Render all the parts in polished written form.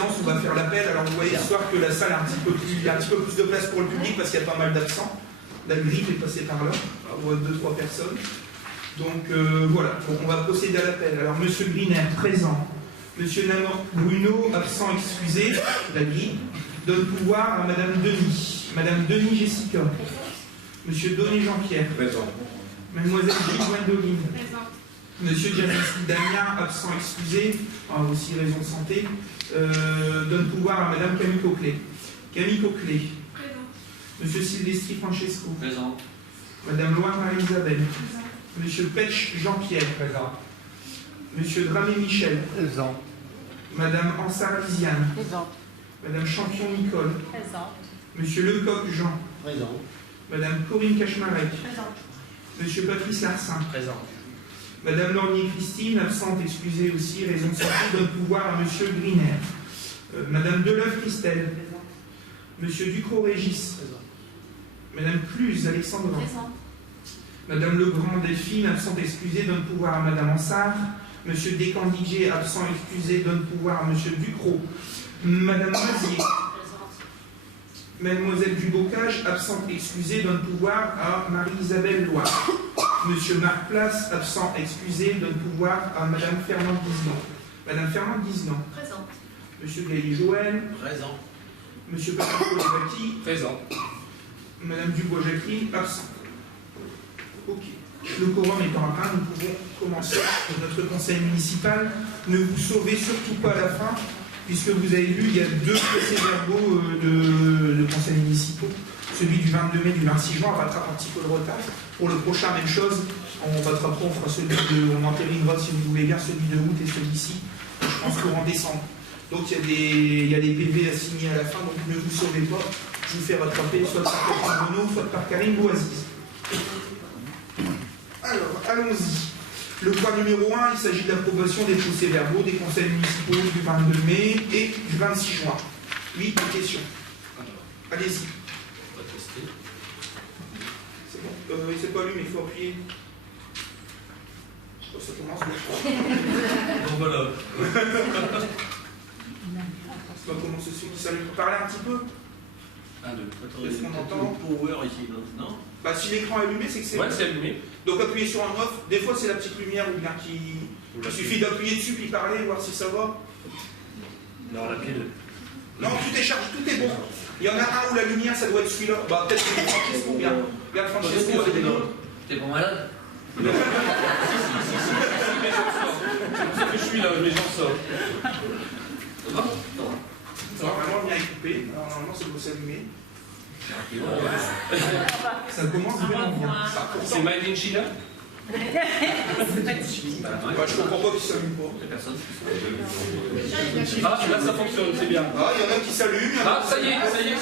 séance, on va faire l'appel. Alors vous voyez, histoire que la salle a un petit peu plus de place pour le public, parce qu'il y a pas mal d'absents. La grille est passée par là, on voit 2-3 personnes. Donc voilà, bon, on va procéder à l'appel. Alors Monsieur Griner, présent. Monsieur Namor Bruno, absent, excusé. La grille donne pouvoir à Madame Denis. Madame Denis Jessica. Monsieur Donné Jean-Pierre. Présent. Mademoiselle Gilles Gwendoline. Présent. Monsieur Diagnostic Damien, absent, excusé, aussi raison de santé, donne pouvoir à Madame Camille Coquelet. Camille Coquelet. Présent. Monsieur Silvestri Francesco. Présent. Madame Loire Marie-Isabelle. Présent. Monsieur Petch Jean-Pierre. Présent. Monsieur Dramé Michel. Présent. Madame Ansar Lisiane. Présent. Madame Champion Nicole. Présent. Monsieur Lecoq Jean. Présent. Madame Corinne Cachmarek. Présent. Monsieur Patrice Larsin. Présent. Madame Lornier Christine, absente, excusée aussi, raison de santé, donne pouvoir à Monsieur Griner. Madame Deleuve Christelle. Présent. Monsieur Ducrot Régis. Présent. Madame Cluse Alexandre. Présent. Madame Legrand Delphine, absente, excusée, donne pouvoir à Madame Ansart. Monsieur Descandidjé, absent, excusé, donne pouvoir à Monsieur Ducrot. Madame Mazier. Mademoiselle Dubocage, absente, excusée, donne pouvoir à Marie-Isabelle Loire. Monsieur Marc Place, absent, excusé, donne pouvoir à Madame Fernande Guisnon. Madame Fernande Guisnon. Présent. Monsieur Gaël Joël. Présent. Monsieur Patrick Colevati. Présent. Madame Dubois-Jacqueline, absent. Ok. Le quorum étant atteint, nous pouvons commencer notre conseil municipal. Ne vous sauvez surtout pas à la fin, puisque vous avez vu, il y a 2 procès-verbaux de conseils municipaux. Celui du 22 mai, du 26 juin, on rattrape un petit peu le retard. Pour le prochain, même chose. On rattrapera, on fera on entérinera, si vous voulez bien, celui de août et celui-ci, je pense, courant décembre. Donc il y a des PV à signer à la fin, donc ne vous sauvez pas. Je vous fais rattraper soit par Catherine Renaud, soit par Karine Boaziz. Alors, allons-y. Le point numéro 1, il s'agit de l'approbation des procès-verbaux des conseils municipaux du 22 mai et du 26 juin. Oui, une question. Allez-y. On va tester. C'est bon. Il s'est pas allumé, il faut appuyer. Oh, ça commence bien. Donc voilà. C'est pas comment ceci qui s'allume. Parlez un petit peu. 1, 2. Est-ce qu'on entend Power ici, non? Bah, si l'écran est allumé, c'est que c'est Ouais, bon. c'est allumé. Donc appuyez sur un off. Des fois, c'est la petite lumière ou bien qui. Il suffit d'appuyer dessus puis parler, voir si ça va. Non, la pile. Non, tout est chargé, tout est bon. Il y en a un où la lumière, ça doit être celui-là. Bah, peut-être que c'est Francesco, bien. Regarde Francesco, c'est bon. T'es pas malade? C'est pour ça que je suis là, les gens sortent. Ça va? Normalement, le mien est coupé. Alors, normalement, ça doit s'allumer. Ça commence vraiment bien. C'est Made in China? Bah, je comprends pas qu'il s'allume pas. Ah, là ça fonctionne, c'est bien. Ah, il y en a qui s'allument. Ah, ça y est. Ça y est.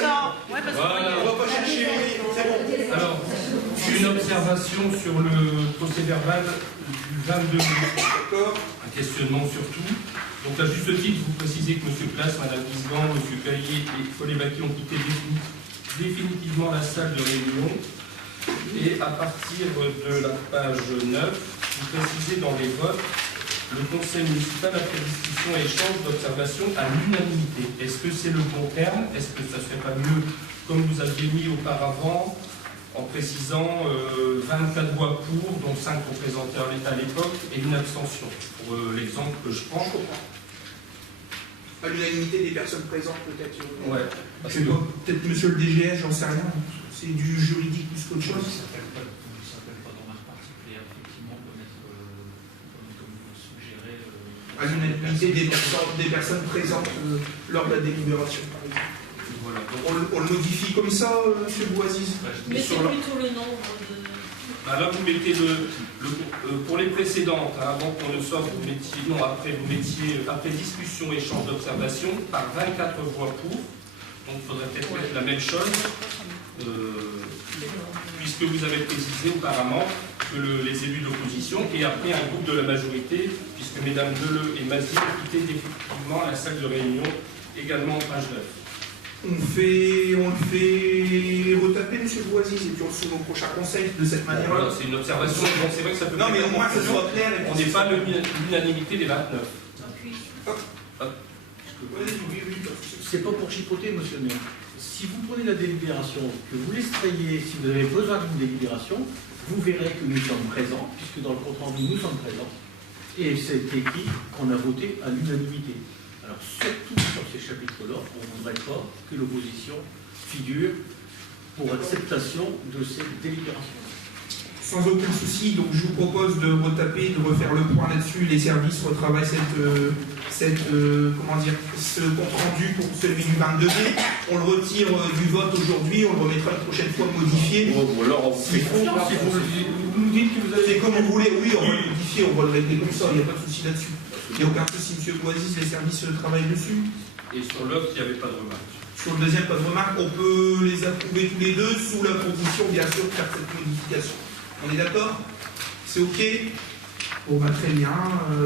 Voilà. On va pas chercher, c'est bon. Alors, une observation sur le procès verbal du 22 mai. D'accord. Un questionnement surtout. Donc, à juste titre, vous précisez que M. Place, Mme Guisban, M. Caillé et Colevaki ont quitté définitivement la salle de réunion. Et à partir de la page 9, vous précisez dans les votes, le conseil municipal après discussion et échange d'observation à l'unanimité. Est-ce que c'est le bon terme? Est-ce que ça ne serait pas mieux, comme vous aviez mis auparavant, en précisant 24 voix pour, dont 5 représentants à l'époque, et une abstention, pour l'exemple que je prends. À l'unanimité des personnes présentes, peut-être. Ouais. Je sais pas, peut-être monsieur le DGS, j'en sais rien. C'est du juridique plus qu'autre chose. Ça ne s'appelle pas dans ma particulière, effectivement, comme vous suggérez. À l'unanimité des personnes présentes lors de la délibération, par exemple. Voilà. On le modifie comme ça, monsieur Boaziz? Mais c'est plutôt le nombre de. Ah, là, vous mettez pour les précédentes, hein, avant qu'on ne sorte, vous mettiez, non, après, vous mettiez, après discussion, échange d'observation, par 24 voix pour. Donc, il faudrait peut-être mettre la même chose, puisque vous avez précisé auparavant que les élus de l'opposition, et après un groupe de la majorité, puisque mesdames Deleu et Mazier ont quitté définitivement la salle de réunion, également en page 9. On le fait retaper, monsieur Boaziz, et puis on le soumet au prochain conseil de cette manière-là. Voilà, c'est une observation, donc c'est vrai que ça peut... Non, mais au moins, ça soit clair. On n'est pas l'unanimité des 29. Est-ce que C'est pas pour chipoter, monsieur le maire. Si vous prenez la délibération, que vous l'extrayez, si vous avez besoin d'une délibération, vous verrez que nous sommes présents, puisque dans le compte rendu, nous sommes présents. Et c'est écrit qu'on a voté à l'unanimité. Alors, surtout sur ces chapitres-là, on ne voudrait pas que l'opposition figure pour acceptation de ces délibérations. Sans aucun souci, donc je vous propose de retaper, de refaire le point là-dessus. Les services retravaillent ce compte rendu pour celui du 22 mai. On le retire du vote aujourd'hui, on le remettra une prochaine fois modifié. Ou alors on fait confiance, si vous nous dites que vous avez... C'est comme vous voulez, oui, on va le modifier, on va le régler comme ça, il n'y a pas de souci là-dessus. Il n'y a aucun souci, M. Boisis, les services travaillent dessus. Et sur l'autre, il n'y avait pas de remarque. Sur le deuxième, pas de remarque, on peut les approuver tous les deux sous la condition, bien sûr, de faire cette modification. On est d'accord? C'est OK? Bon, bah, très bien.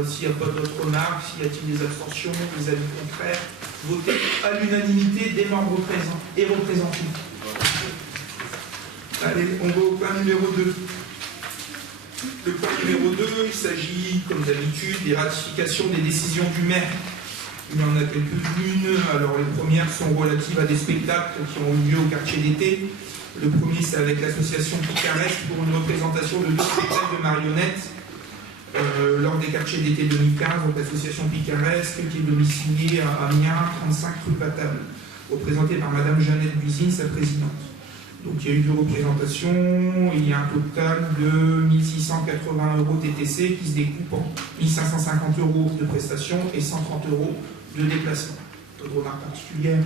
S'il n'y a pas d'autres remarques, s'il y a-t-il des abstentions, des avis contraires, votez à l'unanimité des membres présents et représentés. Allez, on va au point numéro 2. Le point numéro 2, il s'agit, comme d'habitude, des ratifications des décisions du maire. Il y en a quelques-unes. Alors, les premières sont relatives à des spectacles qui ont eu lieu au quartier d'été. Le premier, c'est avec l'association Picaresque pour une représentation de 2 spectacles de marionnettes lors des quartiers d'été 2015. Donc, l'association Picaresque qui est domiciliée à Amiens, 35 rue Patable, représentée par Madame Jeannette Buisine, sa présidente. Donc, il y a eu 2 représentations. Il y a un total de 1680 € TTC qui se découpe en 1550 € de prestations et 130 € de déplacement. Pas de remarque particulière.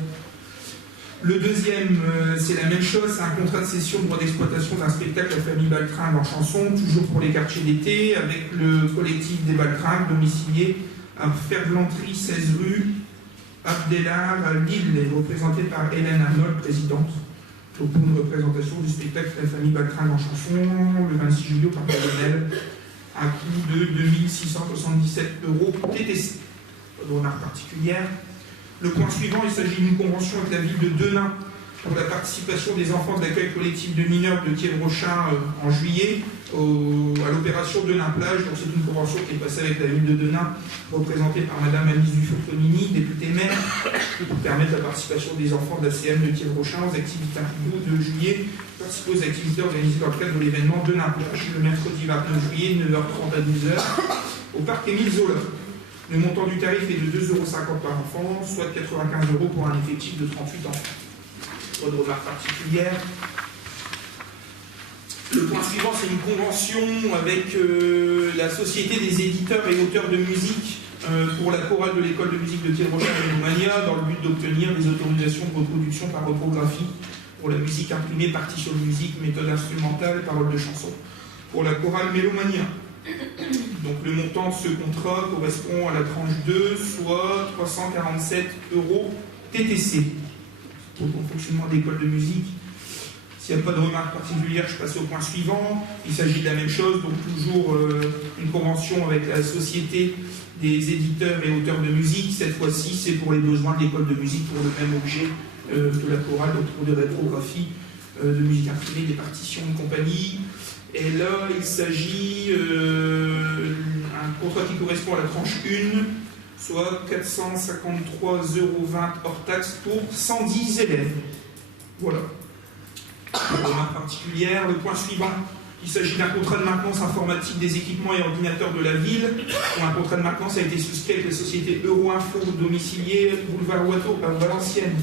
Le deuxième, c'est la même chose, c'est un contrat de cession de droit d'exploitation d'un spectacle La Famille Baltringue en chanson, toujours pour les quartiers d'été, avec le collectif des Baltringues, domicilié à Ferblanterie, 16 rue Abdelard, à Lille, et représenté par Hélène Arnold, présidente. Donc pour une représentation du spectacle La Famille Baltringue en chanson, le 26 juillet au Parc Colonel, à coût de 2677 € TTC. Pas de remarque particulière. Le point suivant, il s'agit d'une convention avec la ville de Denain pour la participation des enfants de l'accueil collectif de mineurs de Thièvre-Rochin en juillet à l'opération Denain-Plage. Donc c'est une convention qui est passée avec la ville de Denain, représentée par Madame Alice Dufaux-Tonini, députée maire, pour permettre la participation des enfants de l'ACM de Thièvre-Rochin aux activités de juillet, participer aux activités organisées dans le cadre de l'événement Denain-Plage le mercredi 29 juillet, 9h30 à 12h, au parc Émile Zola. Le montant du tarif est de 2,50 € par enfant, soit 95 € pour un effectif de 38 enfants. Pas de remarque particulière. Le point suivant, c'est une convention avec la Société des éditeurs et auteurs de musique pour la chorale de l'école de musique de Thièvre-Rochin et Mélomania, dans le but d'obtenir des autorisations de reproduction par reprographie pour la musique imprimée, partition de musique, méthode instrumentale, paroles de chansons, pour la chorale Mélomania. Donc le montant de ce contrat correspond à la tranche 2, soit 347 € TTC. Pour le fonctionnement de l'école de musique. S'il n'y a pas de remarque particulière, je passe au point suivant. Il s'agit de la même chose, donc toujours une convention avec la Société des éditeurs et auteurs de musique. Cette fois-ci, c'est pour les besoins de l'école de musique, pour le même objet que la chorale, donc pour des rétrographies de musique imprimée, des partitions de compagnie. Et là, il s'agit d'un contrat qui correspond à la tranche 1, soit 453,20 € hors taxe pour 110 élèves. Voilà. Remarque particulière. Le point suivant, il s'agit d'un contrat de maintenance informatique des équipements et ordinateurs de la ville. Un contrat de maintenance a été souscrit avec la société Euroinfo, domiciliée boulevard Watteau à Valenciennes,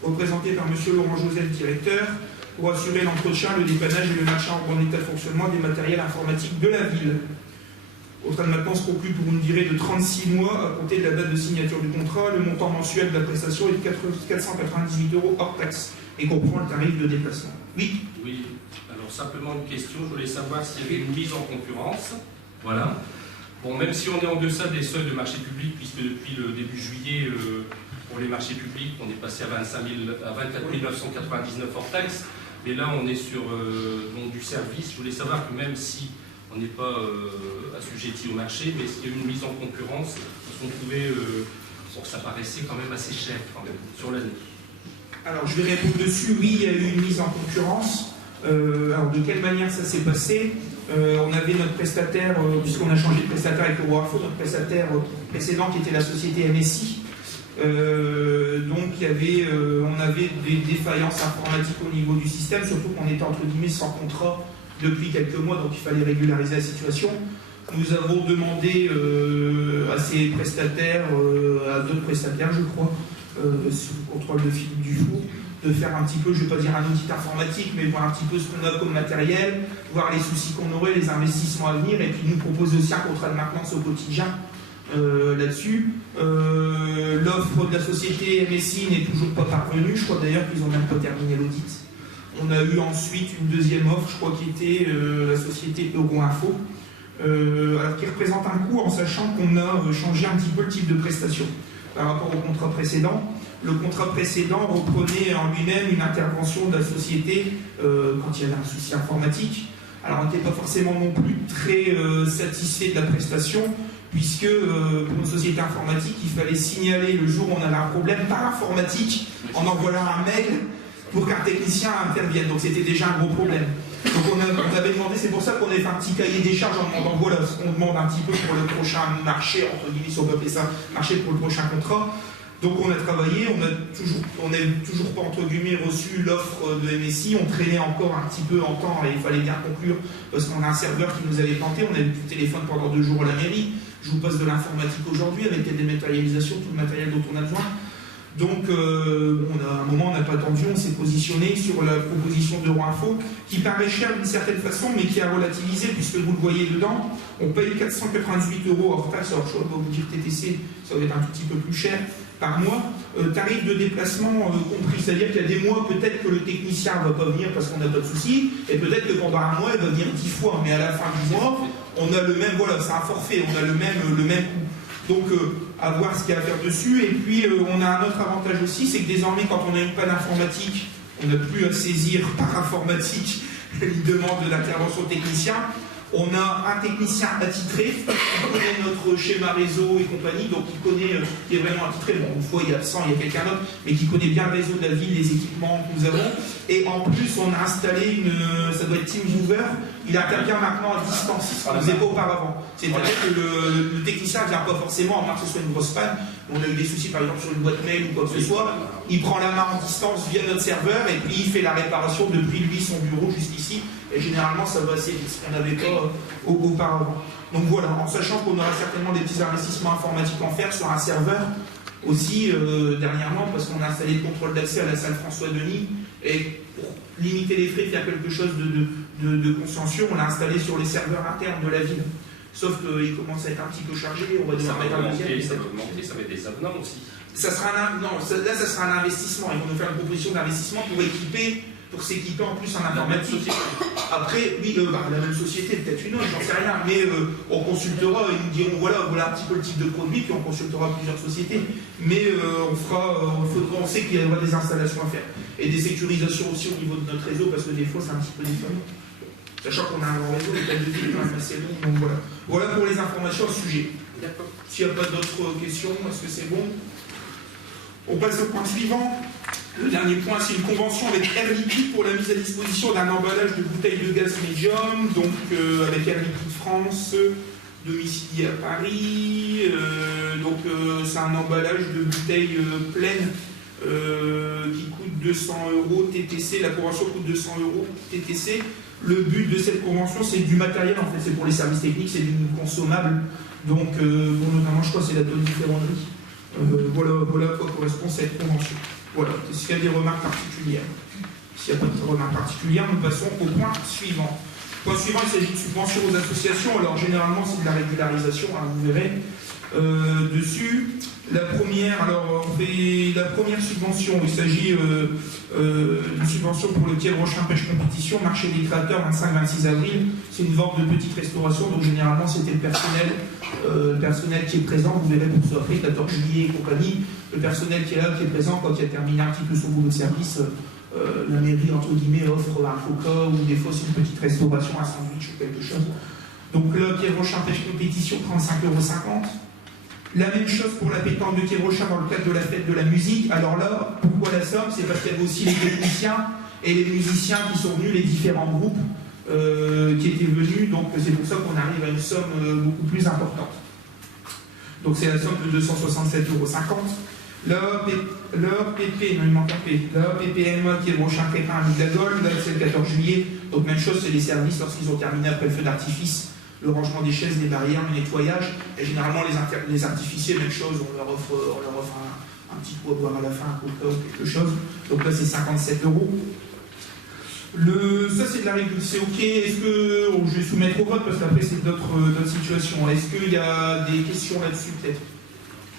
représentée par M. Laurent Joseph, directeur, pour assurer l'entretien, le dépannage et le maintien en bon état de fonctionnement des matériels informatiques de la ville. Contrat de maintenance conclu pour une durée de 36 mois à compter de la date de signature du contrat. Le montant mensuel de la prestation est de 498 € hors taxe et comprend le tarif de déplacement. Oui. Oui, alors simplement une question, je voulais savoir s'il y avait une mise en concurrence. Voilà. Bon, même si on est en deçà des seuils de marché public, puisque depuis le début juillet, pour les marchés publics, on est passé à 24 999 hors taxe. Mais là, on est sur du service. Je voulais savoir que même si on n'est pas assujetti au marché, mais est-ce qu'il y a eu une mise en concurrence? Parce qu'on trouvait que ça paraissait quand même assez cher quand même, sur l'année. Alors, je vais répondre dessus. Oui, il y a eu une mise en concurrence. Alors, de quelle manière ça s'est passé? On avait notre prestataire, puisqu'on a changé de prestataire avec Euroinfo, notre prestataire précédent qui était la société MSI, Donc on avait des défaillances informatiques au niveau du système, surtout qu'on était entre guillemets sans contrat depuis quelques mois, donc il fallait régulariser la situation. Nous avons demandé à ces prestataires, à d'autres prestataires je crois, sous le contrôle de Philippe Dufour, de faire un petit peu, je ne vais pas dire un audit informatique, mais voir un petit peu ce qu'on a comme matériel, voir les soucis qu'on aurait, les investissements à venir, et puis nous proposer aussi un contrat de maintenance au quotidien là-dessus. L'offre de la société MSI n'est toujours pas parvenue, je crois d'ailleurs qu'ils n'ont même pas terminé l'audit. On a eu ensuite une deuxième offre, je crois, qui était la société Euroinfo, alors qui représente un coût en sachant qu'on a changé un petit peu le type de prestation par rapport au contrat précédent. Le contrat précédent reprenait en lui-même une intervention de la société quand il y avait un souci informatique. Alors on n'était pas forcément non plus très satisfait de la prestation, puisque pour une société informatique, il fallait signaler le jour où on avait un problème par informatique en envoyant un mail pour qu'un technicien intervienne. Donc c'était déjà un gros problème. Donc on avait demandé, c'est pour ça qu'on avait fait un petit cahier des charges en demandant voilà ce qu'on demande un petit peu pour le prochain marché, entre guillemets si on peut appeler ça marché pour le prochain contrat. Donc on a travaillé, on n'a toujours pas entre guillemets reçu l'offre de MSI, on traînait encore un petit peu en temps et il fallait bien conclure parce qu'on a un serveur qui nous avait planté, on avait plus de téléphone pendant 2 jours à la mairie. Je vous passe de l'informatique aujourd'hui avec des dématérialisations, tout le matériel dont on a besoin. Donc, à un moment, on n'a pas attendu, on s'est positionné sur la proposition d'Euroinfo, qui paraît chère d'une certaine façon, mais qui a relativisé, puisque vous le voyez dedans, on paye 498 € hors taxe, alors je ne vais pas vous dire TTC, ça va être un tout petit peu plus cher par mois, tarif de déplacement compris, c'est-à-dire qu'il y a des mois, peut-être que le technicien ne va pas venir parce qu'on n'a pas de souci, et peut-être que pendant un mois, il va venir 10 fois, mais à la fin du mois, on a le même, voilà, c'est un forfait, on a le même coût. Donc, à voir ce qu'il y a à faire dessus. Et puis, on a un autre avantage aussi, c'est que désormais, quand on a une panne informatique, on n'a plus à saisir par informatique une demande de l'intervention technicien. On a un technicien attitré qui connaît notre schéma réseau et compagnie, donc qui connaît, qui est vraiment attitré. Bon, une fois il est absent, il y a quelqu'un d'autre, mais qui connaît bien le réseau de la ville, les équipements que nous avons. Et en plus, on a installé ça doit être TeamViewer, il intervient maintenant à distance, ce qu'on ne faisait pas auparavant. C'est-à-dire que le technicien ne vient pas forcément, à moins que ce soit une grosse panne. On a eu des soucis par exemple sur une boîte mail ou quoi que ce soit. Il prend la main en distance via notre serveur et puis il fait la réparation depuis lui, son bureau, jusqu'ici. Et généralement, ça va assez vite, ce qu'on n'avait pas auparavant. Donc voilà, en sachant qu'on aura certainement des petits investissements informatiques à faire sur un serveur aussi dernièrement, parce qu'on a installé le contrôle d'accès à la salle François-Denis, et pour limiter les frais, faire quelque chose de consciencieux, on l'a installé sur les serveurs internes de la ville. Sauf qu'il commence à être un petit peu chargé, on va devoir mettre un deuxième. Ça va augmenter, ça va être des avenants aussi. Ça sera là, ça sera un investissement. Ils vont nous faire une proposition d'investissement pour s'équiper en plus en informatique. Après, oui, la même société, peut-être une autre, j'en sais rien, mais on consultera, ils nous diront voilà un petit peu le type de produit, puis on consultera plusieurs sociétés. Mais on sait qu'il y aura des installations à faire. Et des sécurisations aussi au niveau de notre réseau, parce que des fois, c'est un petit peu différent. Sachant qu'on a un grand réseau, les tailles de ville quand même assez longues, donc voilà. Voilà pour les informations au sujet. S'il n'y a pas d'autres questions, est-ce que c'est bon? On passe au point suivant. Le dernier point, c'est une convention avec Air Liquide pour la mise à disposition d'un emballage de bouteilles de gaz médium, donc avec Air Liquide France, domicilié à Paris. C'est un emballage de bouteilles pleines qui coûte 200 € TTC. La convention coûte 200 € TTC. Le but de cette convention, c'est du matériel, en fait, c'est pour les services techniques, c'est du consommable. Donc, notamment, je crois que c'est la tonne ferronnerie. Voilà à quoi correspond cette convention. Voilà, est-ce qu'il y a des remarques particulières? S'il n'y a pas de remarques particulières, nous passons au point suivant. Point suivant, il s'agit de subventions aux associations. Alors, généralement, c'est de la régularisation, hein, vous verrez. Dessus, la première subvention, il s'agit d'une subvention pour le Thièvre Rochin Pêche Compétition, marché des créateurs, 25-26 avril. C'est une vente de petite restauration, donc généralement c'était le personnel qui est présent, vous verrez pour ce après, 14 juillet et compagnie, le personnel qui est là, qui est présent quand il a terminé un petit peu son boulot de service. La mairie, entre guillemets, offre un coca ou des fois c'est une petite restauration, un sandwich ou quelque chose. Donc là, Thièvre Rochin Pêche Compétition, 35,50 €. La même chose pour la pétanque de Thièvre Rochin dans le cadre de la fête de la musique. Alors là, pourquoi la somme? C'est parce qu'il y avait aussi les techniciens et les musiciens qui sont venus, les différents groupes qui étaient venus. Donc c'est pour ça qu'on arrive à une somme beaucoup plus importante. Donc c'est la somme de 267,50 €. L'APP, non il manque un P, l'APPMA qui est Brochin Crépin à Midagol, là c'est le 14 juillet, donc même chose, c'est les services lorsqu'ils ont terminé après le feu d'artifice, le rangement des chaises, des barrières, le nettoyage, et généralement les artificiers, même chose, on leur offre un petit coup à boire à la fin, un coca ou quelque chose, donc là c'est 57 €. Ça c'est de la règle, c'est ok, est-ce que, je vais soumettre au vote parce qu'après c'est d'autres situations, est-ce qu'il y a des questions là-dessus peut-être?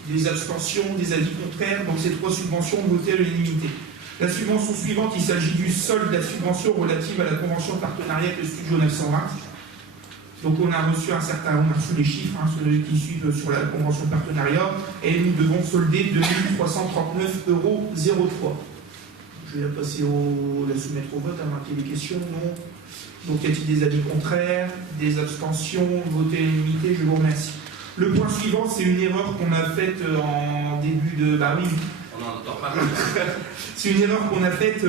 Des abstentions, des avis contraires, donc ces 3 subventions votées à l'unanimité. La subvention suivante, il s'agit du solde de la subvention relative à la convention de partenariat avec le Studio 920. Donc on a reçu on a reçu les chiffres, ceux qui suivent sur la convention de partenariat, et nous devons solder 2339,03 €. Je vais la passer la soumettre au vote, à moins qu'il y ait des questions, non. Donc y a-t-il des avis contraires, des abstentions, voter à l'unanimité, je vous remercie. Le point suivant, c'est une erreur qu'on a faite en début de... Bah oui. On en entend pas. C'est une erreur qu'on a faite.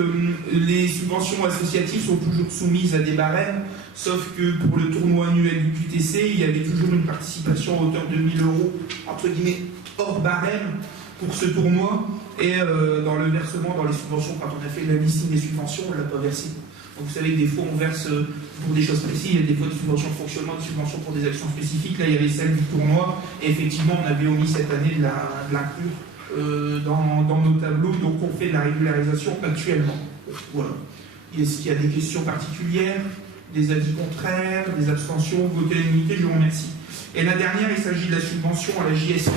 Les subventions associatives sont toujours soumises à des barèmes, sauf que pour le tournoi annuel du QTC, il y avait toujours une participation à hauteur de 1 000 €, entre guillemets, hors barème pour ce tournoi. Et dans le versement, dans les subventions, quand on a fait la liste des subventions, on ne l'a pas versé. Donc vous savez que des fois on verse pour des choses précises, il y a des fois des subventions de fonctionnement, des subventions pour des actions spécifiques. Là il y avait celle du tournoi, et effectivement on avait omis cette année de l'inclure dans nos tableaux, donc on fait de la régularisation actuellement. Voilà. Est-ce qu'il y a des questions particulières, des avis contraires, des abstentions? Votez à l'unanimité, je vous remercie. Et la dernière, il s'agit de la subvention à la JSQ.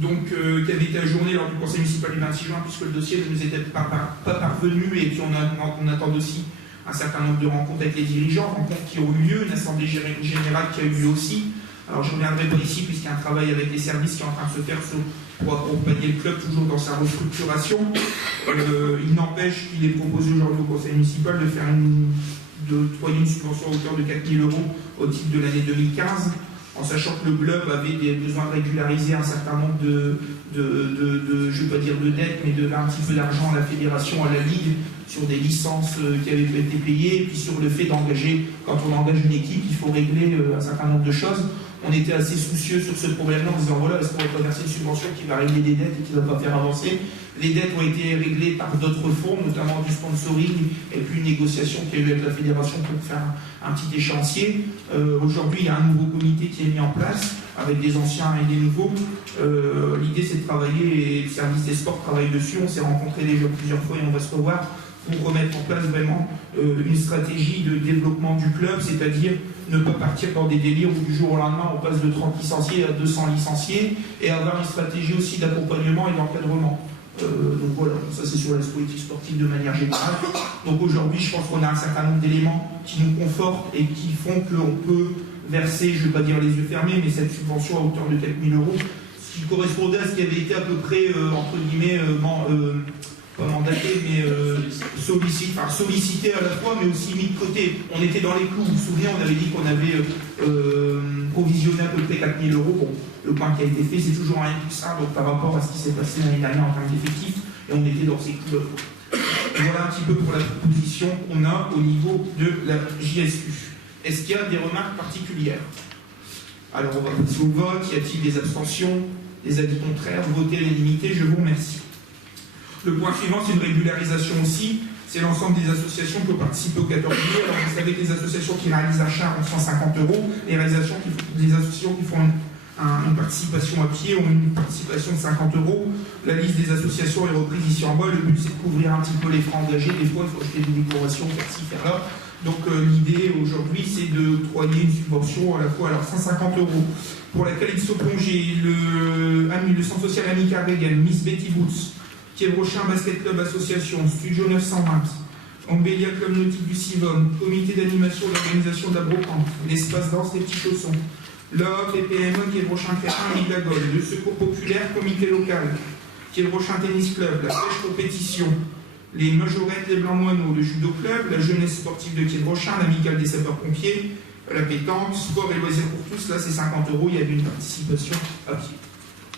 Donc, qui avait été ajourné lors du conseil municipal du 26 juin, puisque le dossier ne nous était pas parvenu, et puis on attend aussi un certain nombre de rencontres avec les dirigeants, rencontres qui ont eu lieu, une assemblée générale qui a eu lieu aussi. Alors je ne reviendrai pas ici, puisqu'il y a un travail avec les services qui est en train de se faire pour accompagner le club toujours dans sa restructuration. Il n'empêche qu'il est proposé aujourd'hui au conseil municipal d'octroyer une subvention à hauteur de 4 000 € au titre de l'année 2015. En sachant que le club avait besoin de régulariser un certain nombre je ne vais pas dire de dettes, mais un petit peu d'argent à la fédération, à la ligue, sur des licences qui avaient été payées, et puis sur le fait d'engager, quand on engage une équipe, il faut régler un certain nombre de choses. On était assez soucieux sur ce problème-là en disant voilà, est-ce qu'on va pas verser une subvention qui va régler des dettes et qui ne va pas faire avancer? Les dettes ont été réglées par d'autres fonds, notamment du sponsoring et puis une négociation qu'il y a eu avec la fédération pour faire un petit échéancier. Aujourd'hui, il y a un nouveau comité qui est mis en place avec des anciens et des nouveaux. L'idée, c'est de travailler, et le service des sports travaille dessus. On s'est rencontrés déjà plusieurs fois et on va se revoir pour remettre en place vraiment une stratégie de développement du club, c'est-à-dire ne pas partir dans des délires où du jour au lendemain on passe de 30 licenciés à 200 licenciés, et avoir une stratégie aussi d'accompagnement et d'encadrement. Donc voilà, ça c'est sur la politique sportive de manière générale. Donc aujourd'hui, je pense qu'on a un certain nombre d'éléments qui nous confortent et qui font qu'on peut verser, je ne vais pas dire les yeux fermés, mais cette subvention à hauteur de 4 000 €, ce qui correspondait à ce qui avait été à peu près, entre guillemets, pas mandaté, mais sollicité à la fois, mais aussi mis de côté. On était dans les clous. Vous vous souvenez, on avait dit qu'on avait provisionné à peu près 4 000 €. Bon, le point qui a été fait, c'est toujours rien de tout ça, donc par rapport à ce qui s'est passé l'année dernière en termes d'effectifs, et on était dans ces clous. Voilà un petit peu pour la proposition qu'on a au niveau de la JSU. Est-ce qu'il y a des remarques particulières? Alors, on va passer au vote. Y a-t-il des abstentions, des avis contraires? Votez à l'unanimité, je vous remercie. Le point suivant, c'est une régularisation aussi. C'est l'ensemble des associations qui peuvent participer au 14 juillet. Alors, vous savez que les associations qui réalisent un char ont 150 €. Les associations qui font une participation à pied ont une participation de 50 €. La liste des associations est reprise ici en bas. Le but, c'est de couvrir un petit peu les frais engagés. Des fois, il faut acheter des décorations, faire ci, faire là. Donc, l'idée aujourd'hui, c'est d'octroyer une subvention à la fois, alors 150 € pour la Calypso Plongée, le centre social amical Regan, Miss Betty Boots, Quai Brochin Basket Club Association, Studio 920, Ambélia Club Nautique du Civonne, Comité d'animation et d'organisation de la Brocante, l'Espace Danse des Petits Chaussons, l'OP et PME, Quai Brochin Crépin, Ligue la Gaulle, le Secours Populaire, Comité Local, Quai Brochin Tennis Club, la Pêche Compétition, les Majorettes, les Blancs Moineaux, le Judo Club, la Jeunesse Sportive de Quai Brochin, l'Amicale des Sapeurs-Pompiers, la pétanque, sport et loisirs pour tous, là c'est 50 €, il y avait une participation à pied.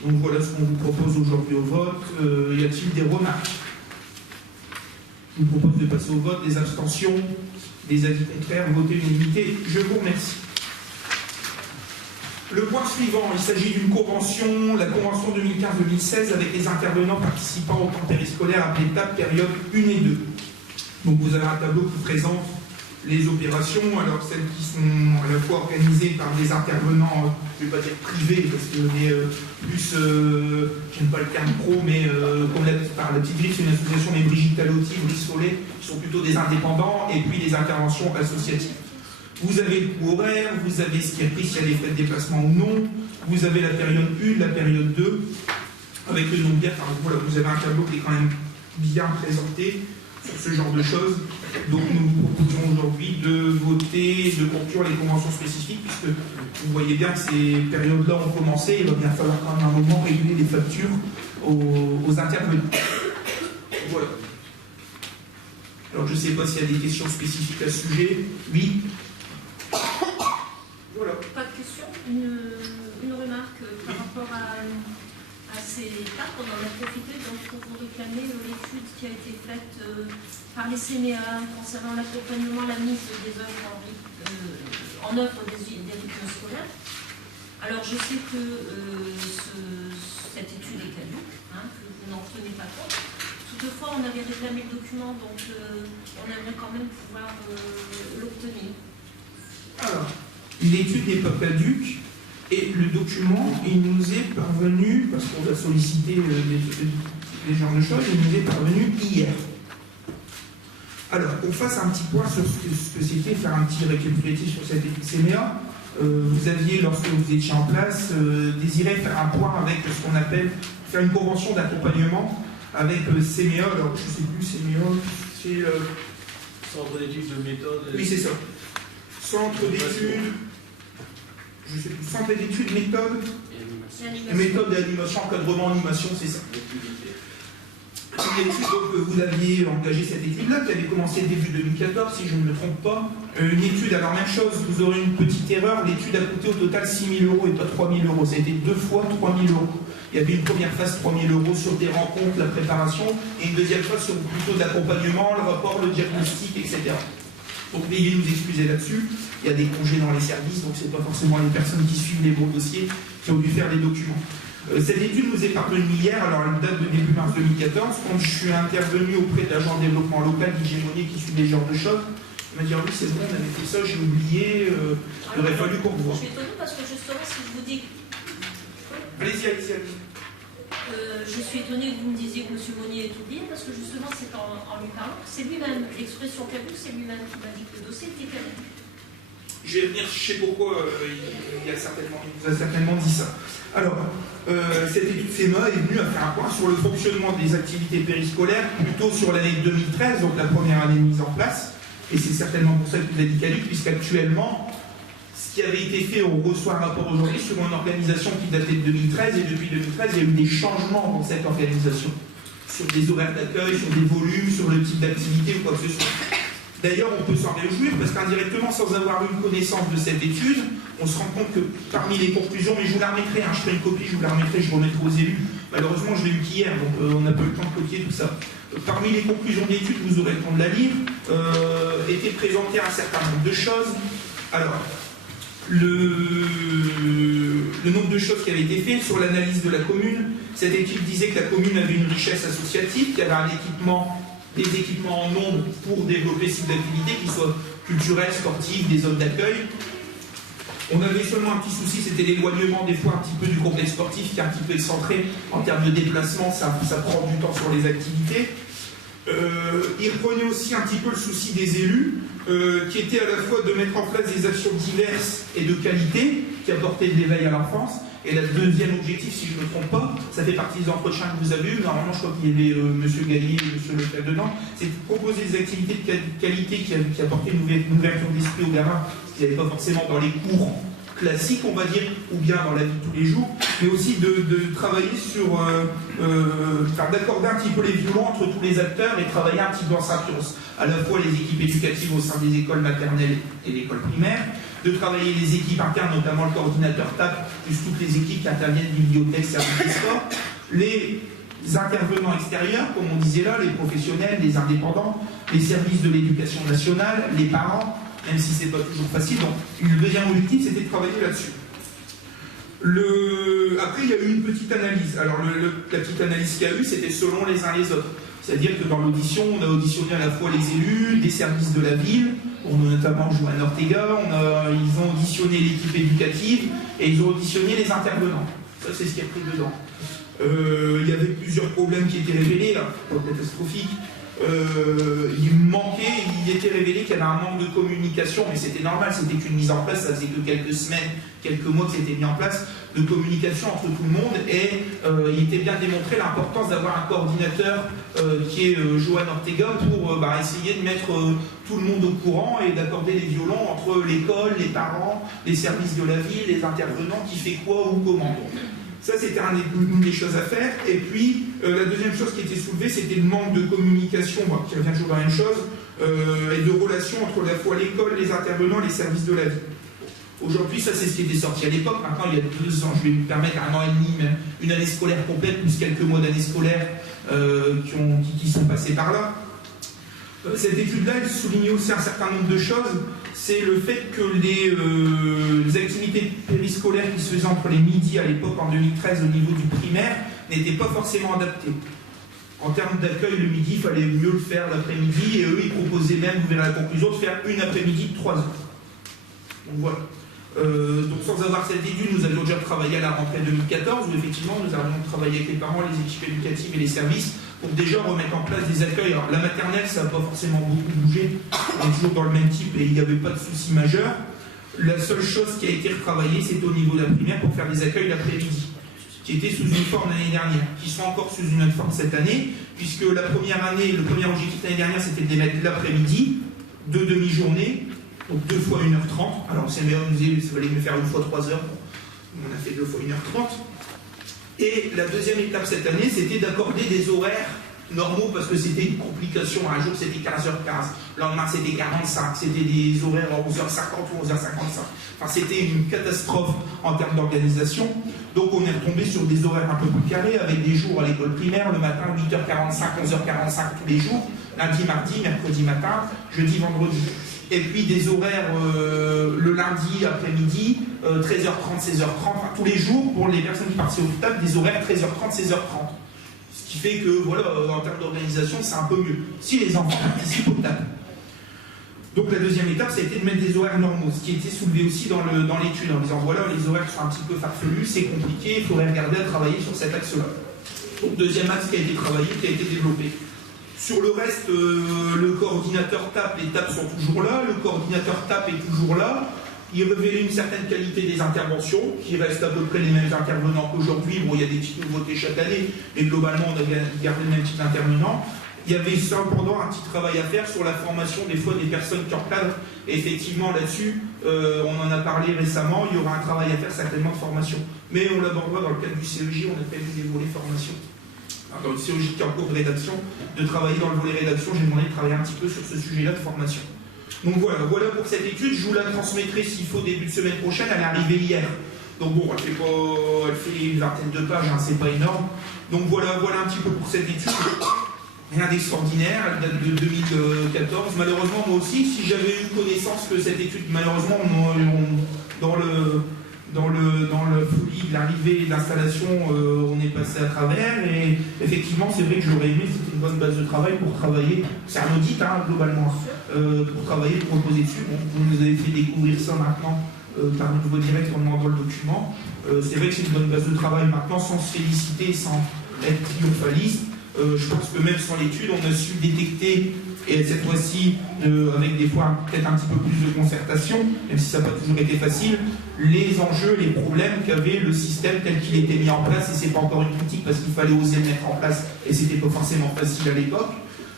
Donc voilà ce qu'on vous propose aujourd'hui au vote. Y a-t-il des remarques? Je vous propose de passer au vote. Des abstentions, des avis contraires, voter l'unanimité. Je vous remercie. Le point suivant, il s'agit d'une convention, la convention 2015-2016, avec les intervenants participant au temps périscolaire appelé TAP période 1 et 2. Donc vous avez un tableau qui présente les opérations, alors celles qui sont à la fois organisées par des intervenants, je ne vais pas dire privés, parce qu'on est plus, j'aime pas le terme pro, mais comme par la petite griffe, c'est une association, mais Brigitte Talotti, Brice Follet, qui sont plutôt des indépendants, et puis des interventions associatives. Vous avez le coût horaire, vous avez ce qui est pris, s'il y a des frais de déplacement ou non, vous avez la période 1, la période 2, avec le nombre d'heures, voilà, vous avez un tableau qui est quand même bien présenté sur ce genre de choses. Donc nous vous proposons aujourd'hui de voter, de conclure les conventions spécifiques, puisque vous voyez bien que ces périodes-là ont commencé, il va bien falloir quand même un moment réguler les factures aux intervenants. Voilà. Alors je ne sais pas s'il y a des questions spécifiques à ce sujet. Oui. Voilà. Pas de question. Une remarque par rapport à ces dates. On en a profité donc pour vous réclamer l'étude qui a été faite par les CNEA concernant l'accompagnement, la mise des œuvres en œuvre des rythmes scolaires. Alors je sais que cette étude est caduque, que vous n'en tenez pas compte. Toutefois, on avait réclamé le document, donc on aimerait quand même pouvoir l'obtenir. Alors, l'étude n'est pas caduque et le document, il nous est parvenu, parce qu'on a sollicité les genres de choses, il nous est parvenu hier. Alors, qu'on fasse un petit point sur ce que c'était, faire un petit récapitulatif sur cette étude CNEA. Vous aviez, lorsque vous étiez en place, désiré faire un point avec ce qu'on appelle, faire une convention d'accompagnement avec CNEA. Alors, je ne sais plus, CNEA, c'est... Centre d'études de méthode. Oui, c'est ça. Centre d'études, je sais plus, centre d'études, méthode et animation, encadrement, animation, c'est ça. Donc, vous aviez engagé cette étude-là, qui avait commencé début 2014, si je ne me trompe pas. Une étude, alors même chose, vous aurez une petite erreur, l'étude a coûté au total 6 000 € et pas 3 000 €. Ça a été 2 fois 3 000 €. Il y avait une première phase 3 000 € sur des rencontres, la préparation, et une deuxième phase sur plutôt de l'accompagnement, le rapport, le diagnostic, etc. Donc veuillez nous excuser là-dessus. Il y a des congés dans les services, donc c'est pas forcément les personnes qui suivent les bons dossiers qui ont dû faire les documents. Cette étude nous est parvenue hier, alors elle date de début mars 2014, quand je suis intervenu auprès de l'agent de développement local d'Hégémonie qui suit les genres de choses. Il m'a dit oui, c'est bon, on avait fait ça, j'ai oublié, il aurait fallu qu'on revoie. Je suis étonnée parce que justement, si je vous dis. Allez-y. Je suis étonnée que vous me disiez que M. Monnier est oublié, parce que justement, c'est en lui parlant, c'est lui-même, l'expression caduque, c'est lui-même qui m'a dit que le dossier était caduque. Je vais venir, je sais pourquoi il vous a certainement dit ça. Alors, cette étude FEMA est venue à faire un point sur le fonctionnement des activités périscolaires, plutôt sur l'année 2013, donc la première année de mise en place, et c'est certainement pour ça que vous avez dit caduque, puisqu'actuellement, ce qui avait été fait, on reçoit un rapport aujourd'hui sur une organisation qui datait de 2013, et depuis 2013, il y a eu des changements dans cette organisation, sur des horaires d'accueil, sur des volumes, sur le type d'activité ou quoi que ce soit. D'ailleurs, on peut s'en réjouir parce qu'indirectement, sans avoir eu une connaissance de cette étude, on se rend compte que parmi les conclusions, mais je vous la remettrai, je ferai une copie, je vous la remettrai, je remettrai aux élus. Malheureusement, je l'ai eu qu'hier, donc on n'a pas eu le temps de copier tout ça. Parmi les conclusions de l'étude, vous aurez le temps de la lire, était présenté un certain nombre de choses. Alors, le nombre de choses qui avaient été faites sur l'analyse de la commune, cette étude disait que la commune avait une richesse associative, qu'il y avait des équipements en nombre pour développer ce type d'activité, qu'ils soient culturels, sportifs, des zones d'accueil. On avait seulement un petit souci, c'était l'éloignement des fois un petit peu du complexe sportif qui est un petit peu excentré en termes de déplacement, ça prend du temps sur les activités. Il reprenait aussi un petit peu le souci des élus, qui était à la fois de mettre en place des actions diverses et de qualité, qui apportaient de l'éveil à l'enfance. Et le deuxième objectif, si je ne me trompe pas, ça fait partie des entretiens que vous avez eus, normalement je crois qu'il y avait M. Gaillet et M. Leclerc dedans, c'est de proposer des activités de qualité qui apportaient une ouverture d'esprit aux gamins, ce qu'il n'y avait pas forcément dans les cours classiques, on va dire, ou bien dans la vie de tous les jours, mais aussi de travailler sur, d'accorder un petit peu les violons entre tous les acteurs et travailler un petit peu en symbiose, à la fois les équipes éducatives au sein des écoles maternelles et l'école primaire, de travailler les équipes internes, notamment le coordinateur TAP, plus toutes les équipes qui interviennent, bibliothèques, services de sport, les intervenants extérieurs, comme on disait là, les professionnels, les indépendants, les services de l'éducation nationale, les parents, même si c'est pas toujours facile. Donc, le deuxième objectif, c'était de travailler là-dessus. Après, il y a eu une petite analyse. Alors, la petite analyse qu'il y a eu, c'était selon les uns les autres. C'est-à-dire que dans l'audition, on a auditionné à la fois les élus, des services de la ville, on a notamment Joanne Ortega, ils ont auditionné l'équipe éducative et ils ont auditionné les intervenants. Ça, c'est ce qui est pris dedans. Il y avait plusieurs problèmes qui étaient révélés, là, pas catastrophiques. Il était révélé qu'il y avait un manque de communication, mais c'était normal, c'était qu'une mise en place, ça faisait que quelques semaines, quelques mois que c'était mis en place, de communication entre tout le monde, et il était bien démontré l'importance d'avoir un coordinateur qui est Joanne Ortega pour essayer de mettre tout le monde au courant et d'accorder les violons entre l'école, les parents, les services de la ville, les intervenants, qui fait quoi ou comment. Ça, c'était une des choses à faire. Et puis, la deuxième chose qui était soulevée, c'était le manque de communication, qui revient toujours à la même chose, et de relations entre à la fois l'école, les intervenants, les services de la vie. Aujourd'hui, ça, c'est ce qui était sorti à l'époque. Maintenant, il y a 2 ans, je vais me permettre 1 an et demi, même une année scolaire complète, plus quelques mois d'année scolaire qui sont passés par là. Cette étude-là, elle soulignait aussi un certain nombre de choses. C'est le fait que les activités périscolaires qui se faisaient entre les midis à l'époque, en 2013, au niveau du primaire, n'étaient pas forcément adaptées. En termes d'accueil, le midi, il fallait mieux le faire l'après-midi, et eux, ils proposaient même, vous verrez la conclusion, de faire une après-midi de 3 heures. Donc voilà. Donc sans avoir cette étude, nous avions déjà travaillé à la rentrée 2014, où effectivement, nous avions travaillé avec les parents, les équipes éducatives et les services, pour déjà remettre en place des accueils. Alors la maternelle, ça n'a pas forcément beaucoup bougé, on est toujours dans le même type et il n'y avait pas de souci majeur. La seule chose qui a été retravaillée, c'est au niveau de la primaire pour faire des accueils l'après-midi, qui étaient sous une forme l'année dernière, qui sont encore sous une autre forme cette année, puisque la première année, le premier objectif l'année dernière, c'était de les mettre l'après-midi, 2 demi-journées, donc 2 fois 1h30. Alors c'est meilleur, on nous disait qu'il fallait me faire 1 fois 3 heures, on a fait 2 fois 1h30. Et la deuxième étape cette année, c'était d'accorder des horaires normaux, parce que c'était une complication. Un jour, c'était 15h15, le lendemain, c'était 45, c'était des horaires à 11h50 ou 11h55. Enfin, c'était une catastrophe en termes d'organisation. Donc, on est retombé sur des horaires un peu plus carrés, avec des jours à l'école primaire, le matin, 8h45, 11h45 tous les jours, lundi, mardi, mercredi matin, jeudi, vendredi. Et puis des horaires le lundi après-midi, 13h30, 16h30, enfin, tous les jours, pour les personnes qui participaient au table, des horaires 13h30, 16h30. Ce qui fait que, voilà, en termes d'organisation, c'est un peu mieux, si les enfants participent au table. Donc la deuxième étape, ça a été de mettre des horaires normaux, ce qui était soulevé aussi dans l'étude, en disant, voilà, les horaires sont un petit peu farfelus, c'est compliqué, il faudrait regarder à travailler sur cet axe-là. Donc deuxième axe qui a été travaillé, qui a été développé. Sur le reste, le coordinateur TAP, les TAP sont toujours là, le coordinateur TAP est toujours là. Il révélait une certaine qualité des interventions, qui restent à peu près les mêmes intervenants qu'aujourd'hui. Bon, il y a des petites nouveautés chaque année, mais globalement, on a gardé le même type d'intervenants. Il y avait cependant un petit travail à faire sur la formation des fois des personnes qui encadrent. Et effectivement, là-dessus, on en a parlé récemment, il y aura un travail à faire certainement de formation. Mais on l'abordera dans le cadre du CEJ, on a prévu des volets formation. Dans le CEJ qui est en cours de rédaction, de travailler dans le volet rédaction, j'ai demandé de travailler un petit peu sur ce sujet-là de formation. Donc voilà pour cette étude, je vous la transmettrai s'il faut début de semaine prochaine, elle est arrivée hier. Donc bon, elle fait une vingtaine de pages, hein, c'est pas énorme. Donc voilà un petit peu pour cette étude. Rien d'extraordinaire, elle date de 2014. Malheureusement, moi aussi, si j'avais eu connaissance que cette étude, malheureusement, dans le folie de l'arrivée et de l'installation, on est passé à travers. Et effectivement, c'est vrai que j'aurais aimé, c'était une bonne base de travail pour travailler. C'est un audit, hein, globalement, pour travailler, pour reposer dessus. Bon, vous nous avez fait découvrir ça maintenant par le nouveau direct en demandant le document. C'est vrai que c'est une bonne base de travail maintenant, sans se féliciter, sans être triomphaliste. Je pense que même sans l'étude, on a su détecter, et cette fois-ci, avec des fois peut-être un petit peu plus de concertation, même si ça n'a pas toujours été facile, les enjeux, les problèmes qu'avait le système tel qu'il était mis en place, et c'est pas encore une critique parce qu'il fallait oser le mettre en place, et c'était pas forcément facile à l'époque.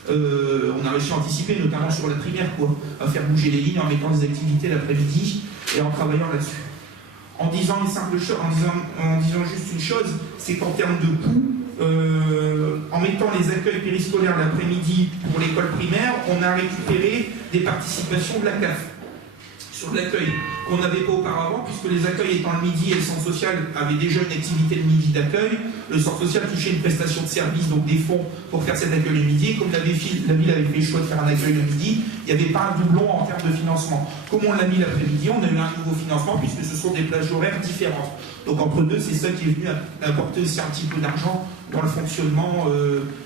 On a réussi à anticiper, notamment sur la primaire, à faire bouger les lignes en mettant des activités l'après-midi et en travaillant là-dessus. En disant juste une chose, c'est qu'en termes de coût, en mettant les accueils périscolaires l'après-midi pour l'école primaire, on a récupéré des participations de la CAF sur l'accueil qu'on n'avait pas auparavant, puisque les accueils étant le midi et le centre social avaient déjà une activité de midi d'accueil. Le centre social touchait une prestation de service, donc des fonds pour faire cet accueil le midi. Et comme la ville avait fait le choix de faire un accueil le midi, il n'y avait pas un doublon en termes de financement. Comme on l'a mis l'après-midi, on a eu un nouveau financement puisque ce sont des plages horaires différentes. Donc entre deux, c'est ça qui est venu apporter aussi un petit peu d'argent dans le fonctionnement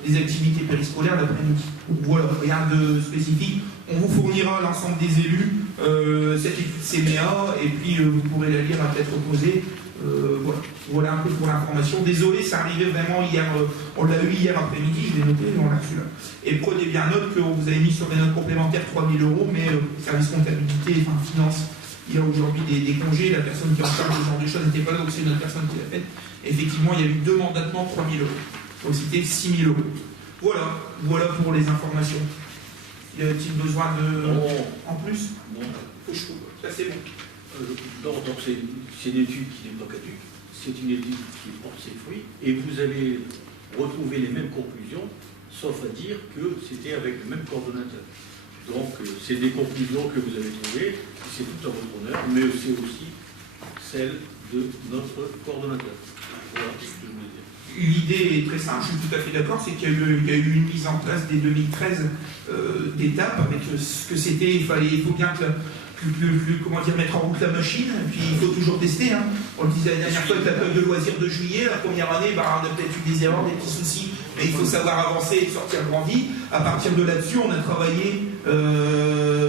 des activités périscolaires l'après-midi. Voilà, rien de spécifique. On vous fournira l'ensemble des élus cette étude CMEA et puis vous pourrez la lire à tête reposée. Voilà un peu pour l'information. Désolé, ça arrivait vraiment hier, on l'a eu hier après-midi, je l'ai noté, on l'a reçu là. Et prenez bien note qu'on vous avait mis sur des notes complémentaires 3 000 €, mais service comptabilité, enfin finance, il y a aujourd'hui des congés, la personne qui est en charge de ce genre de choses n'était pas là, donc c'est une autre personne qui l'a fait. Effectivement, il y a eu 2 mandatements de 3 000 €. Donc c'était 6 000 €. Voilà pour les informations. Y a-t-il besoin de... En plus? Non. Ça c'est bon. Non, donc c'est une étude qui n'est pas caduque, c'est une étude qui porte ses fruits, et vous avez retrouvé les mêmes conclusions, sauf à dire que c'était avec le même coordonnateur. Donc c'est des conclusions que vous avez trouvées, c'est tout à votre honneur, mais c'est aussi celle de notre coordonnateur. Voilà ce que je voulais dire. L'idée est très simple, je suis tout à fait d'accord, c'est qu'il y a eu une mise en place dès 2013 d'étapes avec ce que c'était, il faut bien mettre en route la machine, et puis il faut toujours tester. Hein. On le disait la dernière fois avec la période de loisirs de juillet, la première année, on a peut-être eu des erreurs, des petits soucis, mais il faut savoir avancer et sortir grandi. À partir de là-dessus, on a travaillé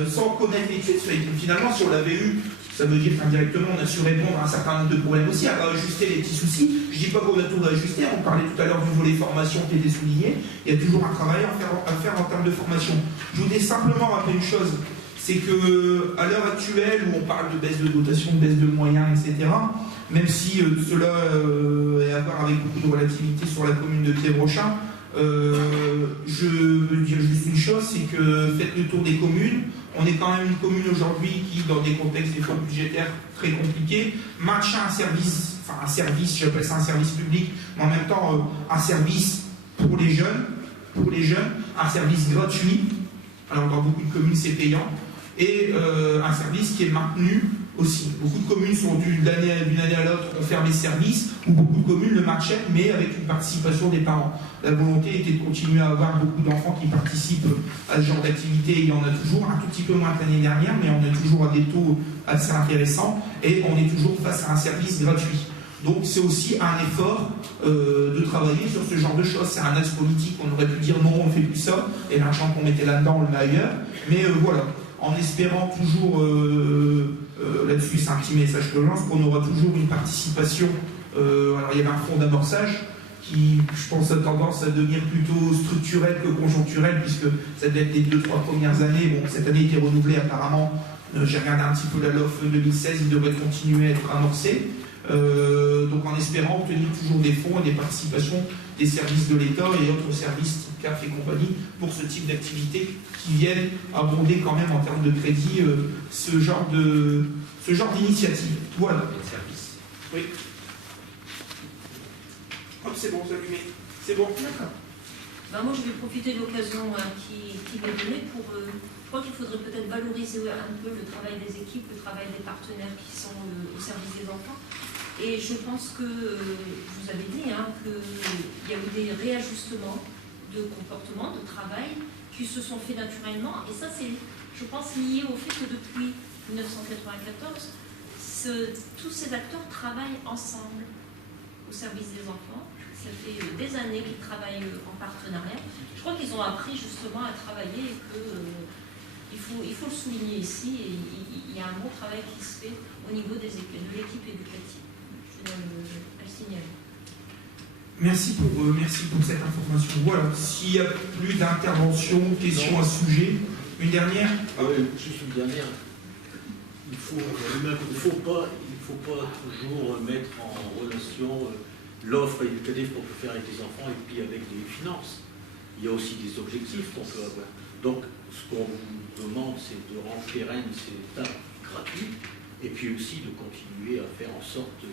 sans connaître l'étude. Finalement, si on l'avait eu, ça veut dire qu'indirectement, on a su répondre à un certain nombre de problèmes aussi, à ajuster les petits soucis. Je ne dis pas qu'on a tout ajusté, on parlait tout à l'heure du volet formation qui était souligné. Il y a toujours un travail à faire en termes de formation. Je voudrais simplement rappeler une chose, c'est qu'à l'heure actuelle, où on parle de baisse de dotation, de baisse de moyens, etc., même si cela est à voir avec beaucoup de relativité sur la commune de Pied-Brochin, je veux dire juste une chose, c'est que faites le tour des communes. On est quand même une commune aujourd'hui qui, dans des contextes des fois budgétaires très compliqués, maintient un service, j'appelle ça un service public, mais en même temps un service pour les jeunes, un service gratuit. Alors dans beaucoup de communes c'est payant, et un service qui est maintenu aussi. Beaucoup de communes sont d'une année à l'autre ont fermé ce service, ou beaucoup de communes le maintiennent, mais avec une participation des parents. La volonté était de continuer à avoir beaucoup d'enfants qui participent à ce genre d'activité. Il y en a toujours, un tout petit peu moins que l'année dernière, mais on est toujours à des taux assez intéressants, et on est toujours face à un service gratuit. Donc c'est aussi un effort de travailler sur ce genre de choses. C'est un axe politique, on aurait pu dire non, on ne fait plus ça, et l'argent qu'on mettait là-dedans, on le met ailleurs. Mais voilà, en espérant toujours, là-dessus c'est un petit message que je lance, qu'on aura toujours une participation. Alors il y avait un fonds d'amorçage qui, je pense, a tendance à devenir plutôt structurel que conjoncturel, puisque ça devait être les 2-3 premières années. Bon, cette année a été renouvelée apparemment. J'ai regardé un petit peu la LOF 2016, il devrait continuer à être amorcé. Donc en espérant obtenir toujours des fonds et des participations des services de l'État et autres services, CAF et compagnie, pour ce type d'activité qui viennent abonder quand même en termes de crédit ce genre d'initiative. Voilà. Oui. Hop, c'est bon, vous allumez. C'est bon. D'accord. Ben moi, je vais profiter de l'occasion qui m'est donnée pour... je crois qu'il faudrait peut-être valoriser un peu le travail des équipes, le travail des partenaires qui sont au service des enfants. Et je pense que, vous avez dit, qu'il y a eu des réajustements de comportement, de travail, qui se sont faits naturellement. Et ça, c'est, je pense, lié au fait que depuis 1994, tous ces acteurs travaillent ensemble au service des enfants. Ça fait des années qu'ils travaillent en partenariat. Je crois qu'ils ont appris justement à travailler et que il faut le souligner ici. Et il y a un bon travail qui se fait au niveau de l'équipe éducative. Je vais le signaler. Merci pour cette information. Voilà, s'il n'y a plus d'intervention, questions à ce sujet, une dernière. Juste une dernière. Il faut pas toujours mettre en relation l'offre éducative qu'on peut faire avec les enfants et puis avec les finances. Il y a aussi des objectifs qu'on peut avoir. Donc, ce qu'on vous demande, c'est de rendre pérenne ces étapes gratuites et puis aussi de continuer à faire en sorte que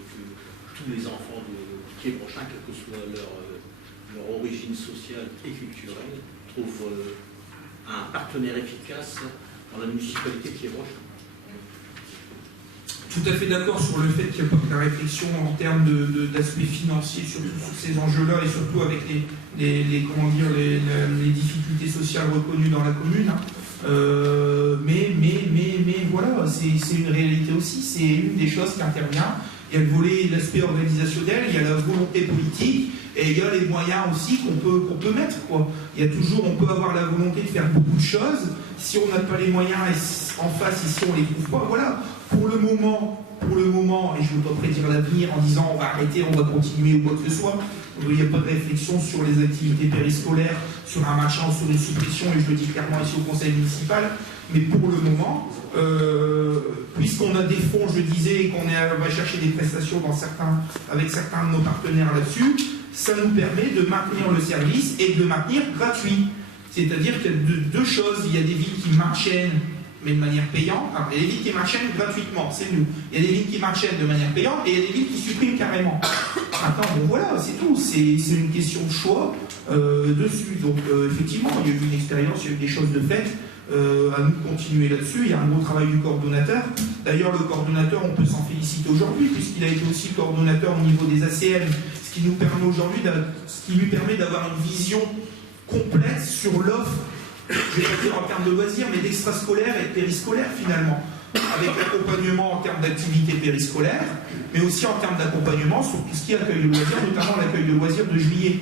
tous les enfants de Pied-Brochin, quelle que soit leur origine sociale et culturelle, trouvent un partenaire efficace dans la municipalité de Pied-Brochin. tout à fait d'accord sur le fait qu'il n'y a pas que la réflexion en termes d'aspect financier, surtout sur ces enjeux-là, et surtout avec les difficultés sociales reconnues dans la commune. Mais voilà, c'est une réalité aussi, c'est une des choses qui intervient. Il y a le volet, l'aspect organisationnel, il y a la volonté politique, et il y a les moyens aussi qu'on peut mettre, quoi. Il y a toujours, on peut avoir la volonté de faire beaucoup de choses, si on n'a pas les moyens en face et si on les trouve pas, voilà. Pour le moment, et je ne veux pas prédire l'avenir en disant on va arrêter, on va continuer ou quoi que ce soit, il n'y a pas de réflexion sur les activités périscolaires, sur un machin ou sur une suppression, et je le dis clairement ici au conseil municipal, mais pour le moment, puisqu'on a des fonds, je disais, et qu'on va chercher des prestations avec certains de nos partenaires là-dessus, ça nous permet de maintenir le service et de le maintenir gratuit. C'est-à-dire qu'il y a deux choses, il y a des villes qui maintiennent mais de manière payante. Alors, il y a des villes qui maintiennent gratuitement, c'est nous. Il y a des villes qui maintiennent de manière payante et il y a des villes qui suppriment carrément. Maintenant, bon voilà, c'est tout. C'est une question de choix dessus. Donc, effectivement, il y a eu une expérience, il y a eu des choses de fait. À nous de continuer là-dessus. Il y a un gros travail du coordonnateur. D'ailleurs, le coordonnateur, on peut s'en féliciter aujourd'hui, puisqu'il a été aussi coordonnateur au niveau des ACM, ce qui nous permet aujourd'hui, ce qui lui permet d'avoir une vision complète sur l'offre, je vais pas dire en termes de loisirs, mais d'extrascolaire et de périscolaire finalement, avec l'accompagnement en termes d'activité périscolaire, mais aussi en termes d'accompagnement sur tout ce qui est accueil de loisirs, notamment l'accueil de loisirs de juillet.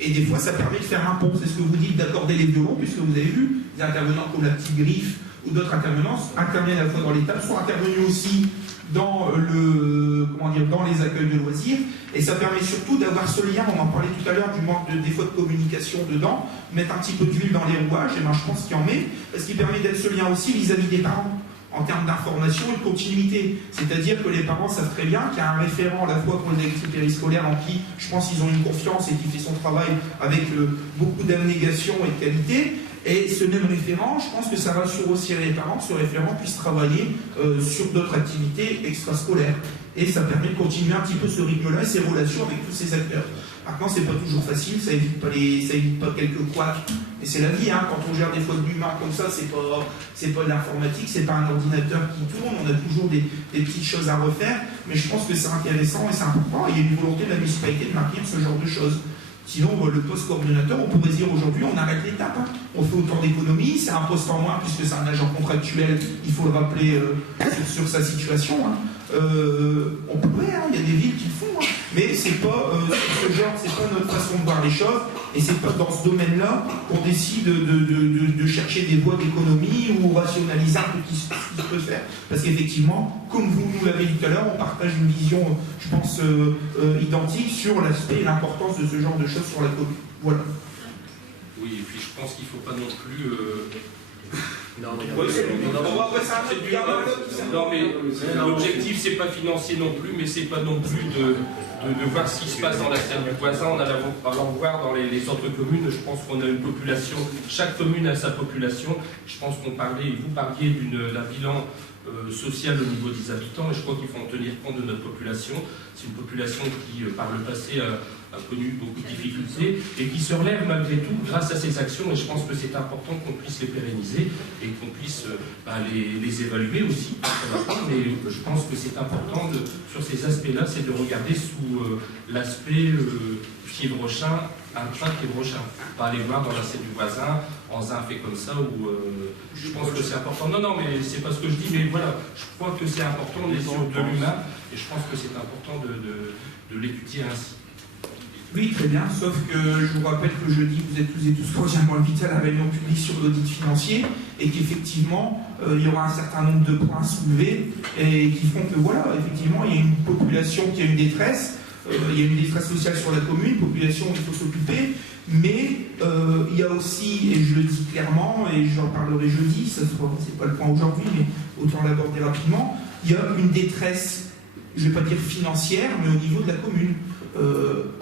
Et des fois, ça permet de faire un pont. C'est ce que vous dites d'accorder les violons, puisque vous avez vu, des intervenants comme la petite griffe ou d'autres intervenants interviennent à la fois dans les tables, sont intervenus aussi dans les accueils de loisirs. Et ça permet surtout d'avoir ce lien, on en parlait tout à l'heure du manque des fois de communication dedans, mettre un petit peu d'huile dans les rouages, et ben je pense qu'il y en met, parce qu'il permet d'être ce lien aussi vis-à-vis des parents, en termes d'information et de continuité. C'est-à-dire que les parents savent très bien qu'il y a un référent à la fois pour les activités périscolaires en qui, je pense, ils ont une confiance et qui fait son travail avec beaucoup d'abnégation et de qualité. Et ce même référent, je pense que ça rassure aussi les parents que ce référent puisse travailler sur d'autres activités extrascolaires. Et ça permet de continuer un petit peu ce rythme-là et ces relations avec tous ces acteurs. Maintenant, c'est pas toujours facile, ça évite pas quelques couacs. Et c'est la vie, hein, quand on gère des fois de l'humain comme ça, c'est pas de l'informatique, c'est pas un ordinateur qui tourne, on a toujours des petites choses à refaire, mais je pense que c'est intéressant et c'est important, et il y a une volonté de la municipalité de maintenir ce genre de choses. Sinon, le poste coordonnateur, on pourrait dire aujourd'hui, on arrête l'étape, hein. On fait autant d'économies, c'est un poste en moins, puisque c'est un agent contractuel, il faut le rappeler sur sa situation, hein. On pourrait, hein, il y a des villes qui le font, hein. Mais c'est pas c'est pas notre façon de voir les choses, et c'est pas dans ce domaine-là qu'on décide de chercher des voies d'économie ou rationaliser un peu ce qui peut se faire. Parce qu'effectivement, comme vous nous l'avez dit tout à l'heure, on partage une vision, je pense, identique sur l'aspect et l'importance de ce genre de choses sur la commune. Voilà. Oui, et puis je pense qu'il ne faut pas non plus... Non, mais l'objectif, c'est pas financier non plus, mais c'est pas non plus de voir ce qui se passe dans la scène du voisin. On allant voir dans les autres communes, je pense qu'on a une population, chaque commune a sa population. Je pense vous parliez d'un bilan social au niveau des habitants, et je crois qu'il faut en tenir compte de notre population. C'est une population qui, par le passé, a connu beaucoup de difficultés et qui se relève malgré tout grâce à ces actions, et je pense que c'est important qu'on puisse les pérenniser et qu'on puisse les évaluer aussi, mais je pense que c'est important sur ces aspects-là, c'est de regarder sous l'aspect Piévrochin, un train Piévrochin, pas aller voir dans la scène du voisin en faisant un fait comme ça, où je pense que c'est important. Non, mais c'est pas ce que je dis, mais voilà, je crois que c'est important, on est sur de l'humain, et je pense que c'est important de l'étudier ainsi. Oui, très bien, sauf que je vous rappelle que jeudi, vous êtes tous et tous cordialement invités à la réunion publique sur l'audit financier, et qu'effectivement, il y aura un certain nombre de points soulevés, et qui font que, voilà, effectivement, il y a une population qui a une détresse, il y a une détresse sociale sur la commune, une population dont il faut s'occuper, mais il y a aussi, et je le dis clairement, et j'en parlerai jeudi, c'est pas le point aujourd'hui, mais autant l'aborder rapidement, il y a une détresse, je ne vais pas dire financière, mais au niveau de la commune.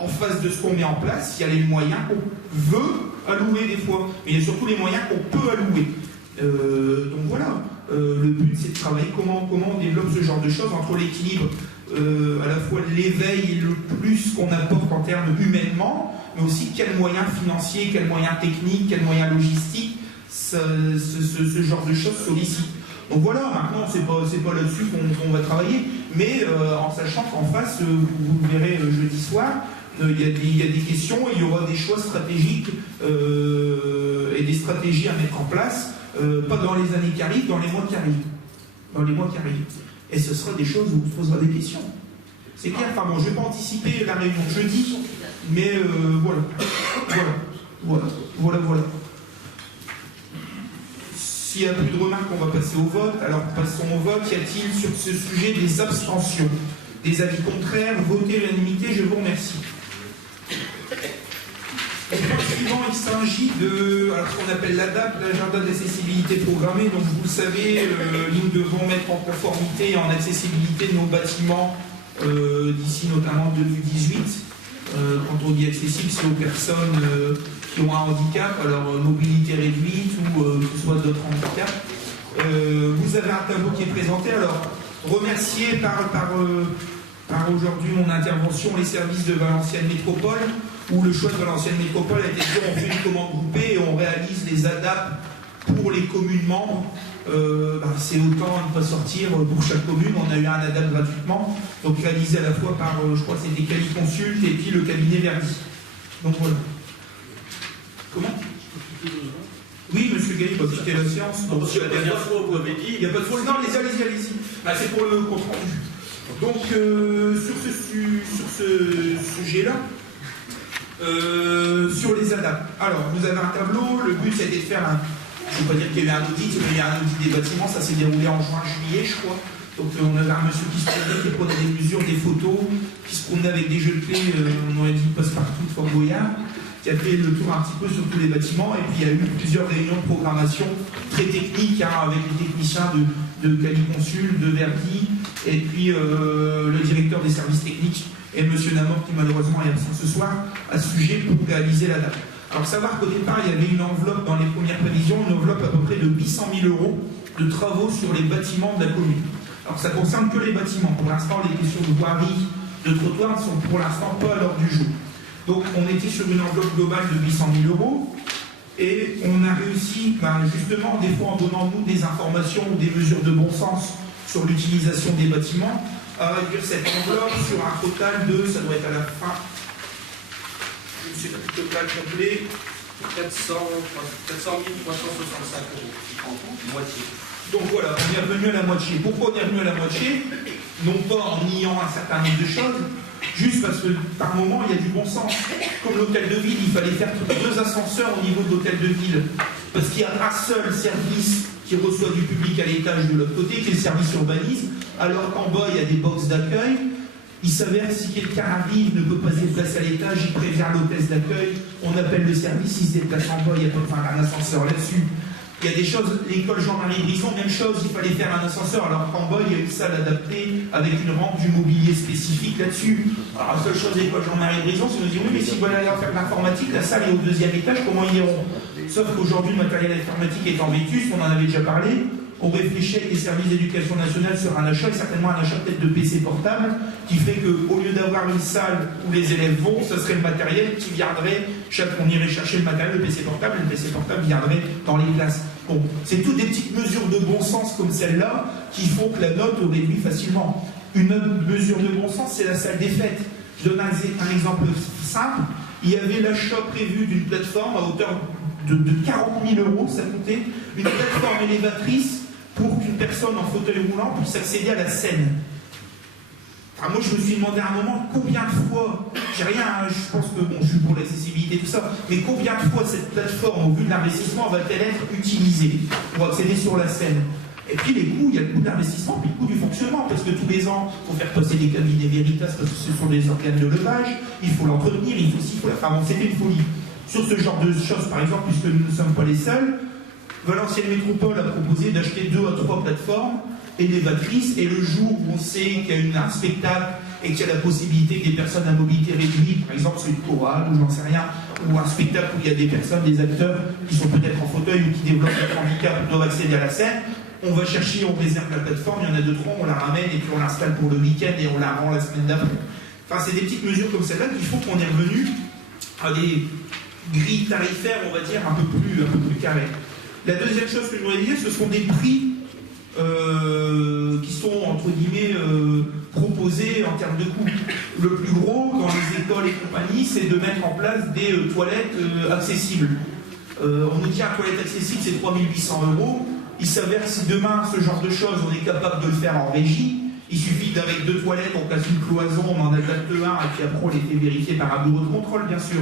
En face de ce qu'on met en place, il y a les moyens qu'on veut allouer des fois, mais il y a surtout les moyens qu'on peut allouer. Donc voilà, le but c'est de travailler comment on développe ce genre de choses entre l'équilibre, à la fois l'éveil et le plus qu'on apporte en termes humainement, mais aussi quels moyens financiers, quels moyens techniques, quels moyens logistiques ce genre de choses sollicite. Donc voilà, maintenant, c'est pas là-dessus qu'on va travailler, mais en sachant qu'en face, vous le verrez jeudi soir, il y a des questions, il y aura des choix stratégiques et des stratégies à mettre en place, pas dans les années qui arrivent, dans les mois qui arrivent. Dans les mois qui arrivent. Et ce sera des choses où on se posera des questions. C'est clair, enfin bon, je ne vais pas anticiper la réunion de jeudi, mais voilà. S'il n'y a plus de remarques, on va passer au vote. Alors passons au vote. Y a-t-il sur ce sujet des abstentions? Des avis contraires? Votez à l'unanimité, je vous remercie. Au point suivant, il s'agit de ce qu'on appelle l'ADAP, l'agenda d'accessibilité programmée. Donc vous le savez, nous devons mettre en conformité et en accessibilité nos bâtiments d'ici notamment 2018. Quand on dit accessible, c'est aux personnes qui ont un handicap, alors mobilité réduite ou que ce soit d'autres handicaps. Vous avez un tableau qui est présenté. Alors, remercier par aujourd'hui mon intervention les services de Valenciennes Métropole, où le choix de Valenciennes Métropole a été fait, on fait une commande groupée et on réalise les ADAP pour les communes membres. C'est autant ne pas sortir pour chaque commune. On a eu un ADAP gratuitement, donc réalisé à la fois par, je crois que c'était Cali-Consult et puis le cabinet Verdi. Donc voilà. Comment? Oui, monsieur Gailly, va quitter la séance. Donc, la dernière fois, vous avez dit, il n'y a pas de faute. Non, allez-y. C'est pour le compte rendu. Donc, sur ce sujet-là, sur les ADAP. Alors, vous avez un tableau. Le but, c'était de faire un. Je ne veux pas dire qu'il y a eu un audit, mais il y a un audit des bâtiments. Ça s'est déroulé en juin-juillet, je crois. Donc, on avait un monsieur qui se promenait, qui prenait des mesures, des photos, qui se promenait avec des jeux de clés, on aurait dit passe-partout de Fort Boyard, qui a fait le tour un petit peu sur tous les bâtiments. Et puis, il y a eu plusieurs réunions de programmation très techniques avec les techniciens de Cali-Consult, de Verdi, et puis le directeur des services techniques et M. Namor, qui malheureusement est absent ce soir, à ce sujet pour réaliser la date. Alors, savoir qu'au départ, il y avait une enveloppe dans les premières prévisions, une enveloppe à peu près de 800 000 € de travaux sur les bâtiments de la commune. Alors, ça ne concerne que les bâtiments. Pour l'instant, les questions de voirie, de trottoir ne sont pour l'instant pas à l'ordre du jour. Donc, on était sur une enveloppe globale de 800 000 € et on a réussi, justement, des fois en donnant nous des informations ou des mesures de bon sens sur l'utilisation des bâtiments, à réduire cette enveloppe sur un total de, ça doit être à la fin, je ne sais plus le total complet, 400 365 €, moitié. Donc voilà, on est revenu à la moitié. Pourquoi on est revenu à la moitié? Non pas en niant un certain nombre de choses, juste parce que par moment il y a du bon sens. Comme l'hôtel de ville, il fallait faire 2 ascenseurs au niveau de l'hôtel de ville, parce qu'il y a un seul service qui reçoit du public à l'étage de l'autre côté, qui est le service urbanisme, alors qu'en bas il y a des boxes d'accueil. Il s'avère que si quelqu'un arrive, ne peut pas se déplacer à l'étage, il prévient l'hôtesse d'accueil, on appelle le service, il se déplace en bas, il n'y a pas un ascenseur là-dessus. Il y a des choses, l'école Jean-Marie Brisson, même chose, il fallait faire un ascenseur, alors qu'en bas, il y a une salle adaptée avec une rampe, du mobilier spécifique là-dessus. Alors la seule chose de l'école Jean-Marie Brisson, c'est de nous dire, oui, mais s'ils veulent aller faire de l'informatique, la salle est au 2e étage, comment ils iront? Sauf qu'aujourd'hui, le matériel informatique est en vétus, on en avait déjà parlé. On réfléchit avec les services d'éducation nationale sur un achat, et certainement un achat peut-être de PC portable, qui fait qu'au lieu d'avoir une salle où les élèves vont, ce serait le matériel qui viendrait, on irait chercher le matériel, le PC portable, et le PC portable viendrait dans les classes. Bon, c'est toutes des petites mesures de bon sens comme celle-là qui font que la note réduit facilement. Une autre mesure de bon sens, c'est la salle des fêtes. Je donne un exemple simple. Il y avait l'achat prévu d'une plateforme à hauteur de 40 000 €, ça coûtait, une plateforme élévatrice pour qu'une personne en fauteuil roulant puisse accéder à la scène. Enfin, moi, je me suis demandé à un moment combien de fois, j'ai rien, je pense que je suis pour l'accessibilité et tout ça, mais combien de fois cette plateforme, au vu de l'investissement, va-t-elle être utilisée pour accéder sur la scène? Et puis les coûts, il y a le coût d'investissement, puis le coût du fonctionnement, parce que tous les ans, il faut faire passer des cabinets Veritas, parce que ce sont des organes de levage, il faut l'entretenir, il faut s'il faut la faire avancer, c'est une folie. Sur ce genre de choses, par exemple, puisque nous ne sommes pas les seuls, Valenciennes Métropole a proposé d'acheter 2 à 3 plateformes élévatrices, et le jour où on sait qu'il y a un spectacle et qu'il y a la possibilité que des personnes à mobilité réduite, par exemple c'est une chorale ou j'en sais rien, ou un spectacle où il y a des personnes, des acteurs qui sont peut-être en fauteuil ou qui développent un handicap doivent accéder à la scène, on va chercher, on réserve la plateforme, il y en a 2-3, on la ramène et puis on l'installe pour le week-end et on la rend la semaine d'après. Enfin, c'est des petites mesures comme celle-là qui font qu'on est revenu à des grilles tarifaires, on va dire, un peu plus carrées. La deuxième chose que je voudrais dire, ce sont des prix qui sont, entre guillemets, proposés en termes de coût. Le plus gros, dans les écoles et compagnie, c'est de mettre en place des toilettes accessibles. On nous dit un toilette accessible, c'est 3 800 €. Il s'avère que si demain, ce genre de choses, on est capable de le faire en régie, il suffit d'avec 2 toilettes, on casse une cloison, on en adapte un, et puis après on les fait vérifier par un bureau de contrôle, bien sûr.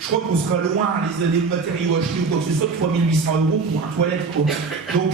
Je crois qu'on sera loin, les années de matériaux achetés ou quoi que ce soit, de 3 800 € pour un toilette, quoi. Donc,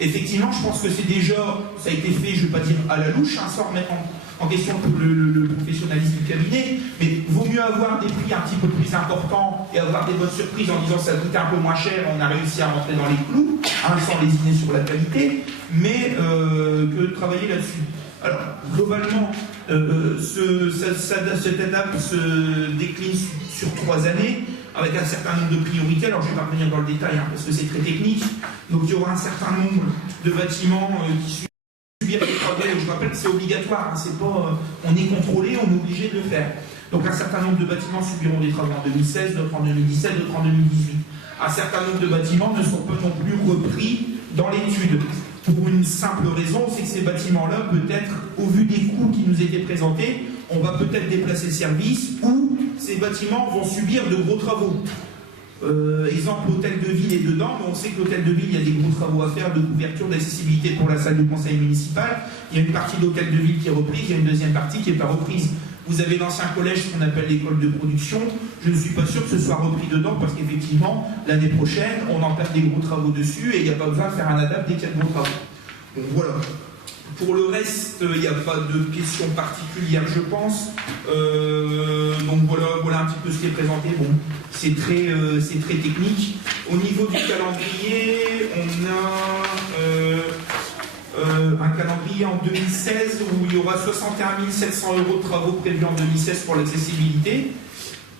effectivement, je pense que c'est déjà, ça a été fait, je ne vais pas dire à la louche, sans remettre en question le professionnalisme du cabinet, mais vaut mieux avoir des prix un petit peu plus importants et avoir des bonnes surprises en disant ça coûtait un peu moins cher, on a réussi à rentrer dans les clous, sans lésiner sur la qualité, mais que de travailler là-dessus. Alors, globalement, cette étape se décline sur 3 années, avec un certain nombre de priorités. Alors, je ne vais pas revenir dans le détail, parce que c'est très technique. Donc, il y aura un certain nombre de bâtiments qui subiront des travaux. Je rappelle que c'est obligatoire, c'est pas, on est contrôlé, on est obligé de le faire. Donc, un certain nombre de bâtiments subiront des travaux en 2016, d'autres en 2017, d'autres en 2018. Un certain nombre de bâtiments ne sont pas non plus repris dans l'étude. Pour une simple raison, c'est que ces bâtiments-là, peut-être, au vu des coûts qui nous étaient présentés, on va peut-être déplacer le service ou ces bâtiments vont subir de gros travaux. Exemple, l'hôtel de ville est dedans, mais on sait que l'hôtel de ville, il y a des gros travaux à faire de couverture, d'accessibilité pour la salle de conseil municipal. Il y a une partie de l'hôtel de ville qui est reprise, il y a une deuxième partie qui n'est pas reprise. Vous avez l'ancien collège qu'on appelle l'école de production. Je ne suis pas sûr que ce soit repris dedans parce qu'effectivement, l'année prochaine, on entame des gros travaux dessus et il n'y a pas besoin de faire un adapt dès qu'il y a de gros travaux. Donc voilà. Pour le reste, il n'y a pas de questions particulières, je pense. Donc voilà un petit peu ce qui est présenté. Bon, c'est très technique. Au niveau du calendrier, on a un calendrier en 2016 où il y aura 61 700 € de travaux prévus en 2016 pour l'accessibilité.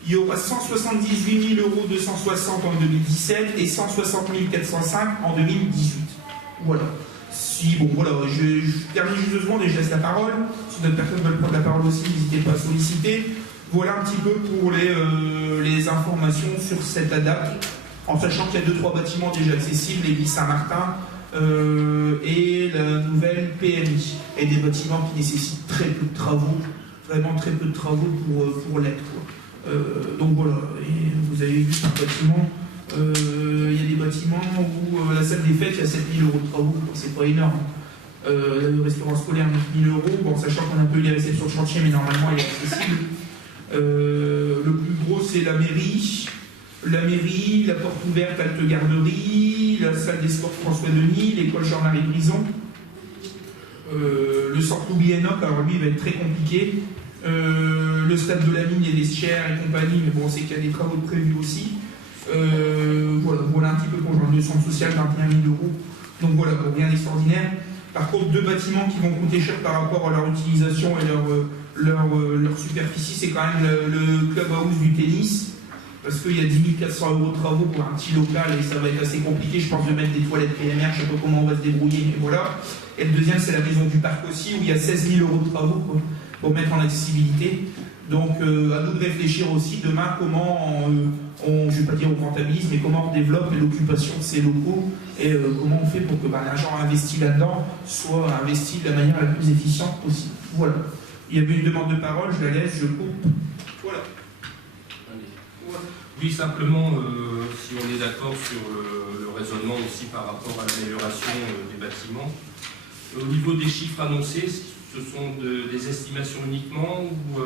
Il y aura 178 260 € en 2017 et 160 405 en 2018. Voilà. Je termine juste 2 secondes et je laisse la parole. Si d'autres personnes veulent prendre la parole aussi, n'hésitez pas à solliciter. Voilà un petit peu pour les informations sur cette ADAP, en sachant qu'il y a 2-3 bâtiments déjà accessibles, l'église Saint-Martin et la nouvelle PMI, et des bâtiments qui nécessitent très peu de travaux, vraiment très peu de travaux pour l'être. Donc voilà, et vous avez vu un bâtiment. Il y a des bâtiments où la salle des fêtes, il y a 7 000 € de travaux, c'est pas énorme. Le restaurant scolaire, 9 000 €, bon, sachant qu'on a un peu les réceptions de chantier, mais normalement il est accessible. Le plus gros, c'est la mairie. La mairie, la porte ouverte, halte garderie, la salle des sports François-Denis, l'école Jean-Marie Brison. Le centre Oubliénoc, alors lui, il va être très compliqué. Le stade de la mine, les vestiaires et compagnie, mais bon, c'est qu'il y a des travaux prévus aussi. Voilà un petit peu pour le centre social, 21 000 €. Donc voilà, rien d'extraordinaire. Par contre, 2 bâtiments qui vont coûter cher par rapport à leur utilisation et leur superficie, c'est quand même le clubhouse du tennis, parce qu'il y a 10 400 € de travaux pour un petit local et ça va être assez compliqué, je pense, de mettre des toilettes PMR, je ne sais pas comment on va se débrouiller, mais voilà. Et le deuxième, c'est la maison du parc aussi, où il y a 16 000 € de travaux pour mettre en accessibilité. Donc, à nous de réfléchir aussi demain comment je ne vais pas dire on rentabilise, mais comment on développe l'occupation de ces locaux et comment on fait pour que l'argent investi là-dedans soit investi de la manière la plus efficiente possible. Voilà. Il y avait une demande de parole, je la laisse, je coupe. Voilà. Oui, simplement, si on est d'accord sur le raisonnement aussi par rapport à l'amélioration des bâtiments, au niveau des chiffres annoncés, ce sont des estimations uniquement ou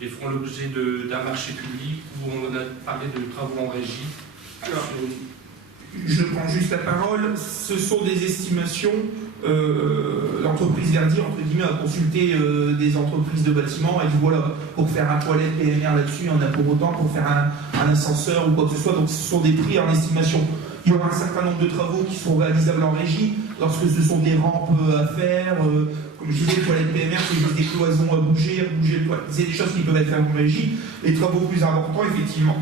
ils feront l'objet d'un marché public où on a parlé de travaux en régie? Alors, je prends juste la parole. Ce sont des estimations. L'entreprise Verdier, entre guillemets, a consulté des entreprises de bâtiments et dit voilà, pour faire un toilette PMR là-dessus, on a pour autant, pour faire un ascenseur ou quoi que ce soit. Donc ce sont des prix en estimation. Il y aura un certain nombre de travaux qui sont réalisables en régie lorsque ce sont des rampes à faire. Comme je disais, les toilettes PMR, c'est juste des cloisons à bouger le toilette. C'est des choses qui peuvent être faites en régie. Les travaux plus importants, effectivement,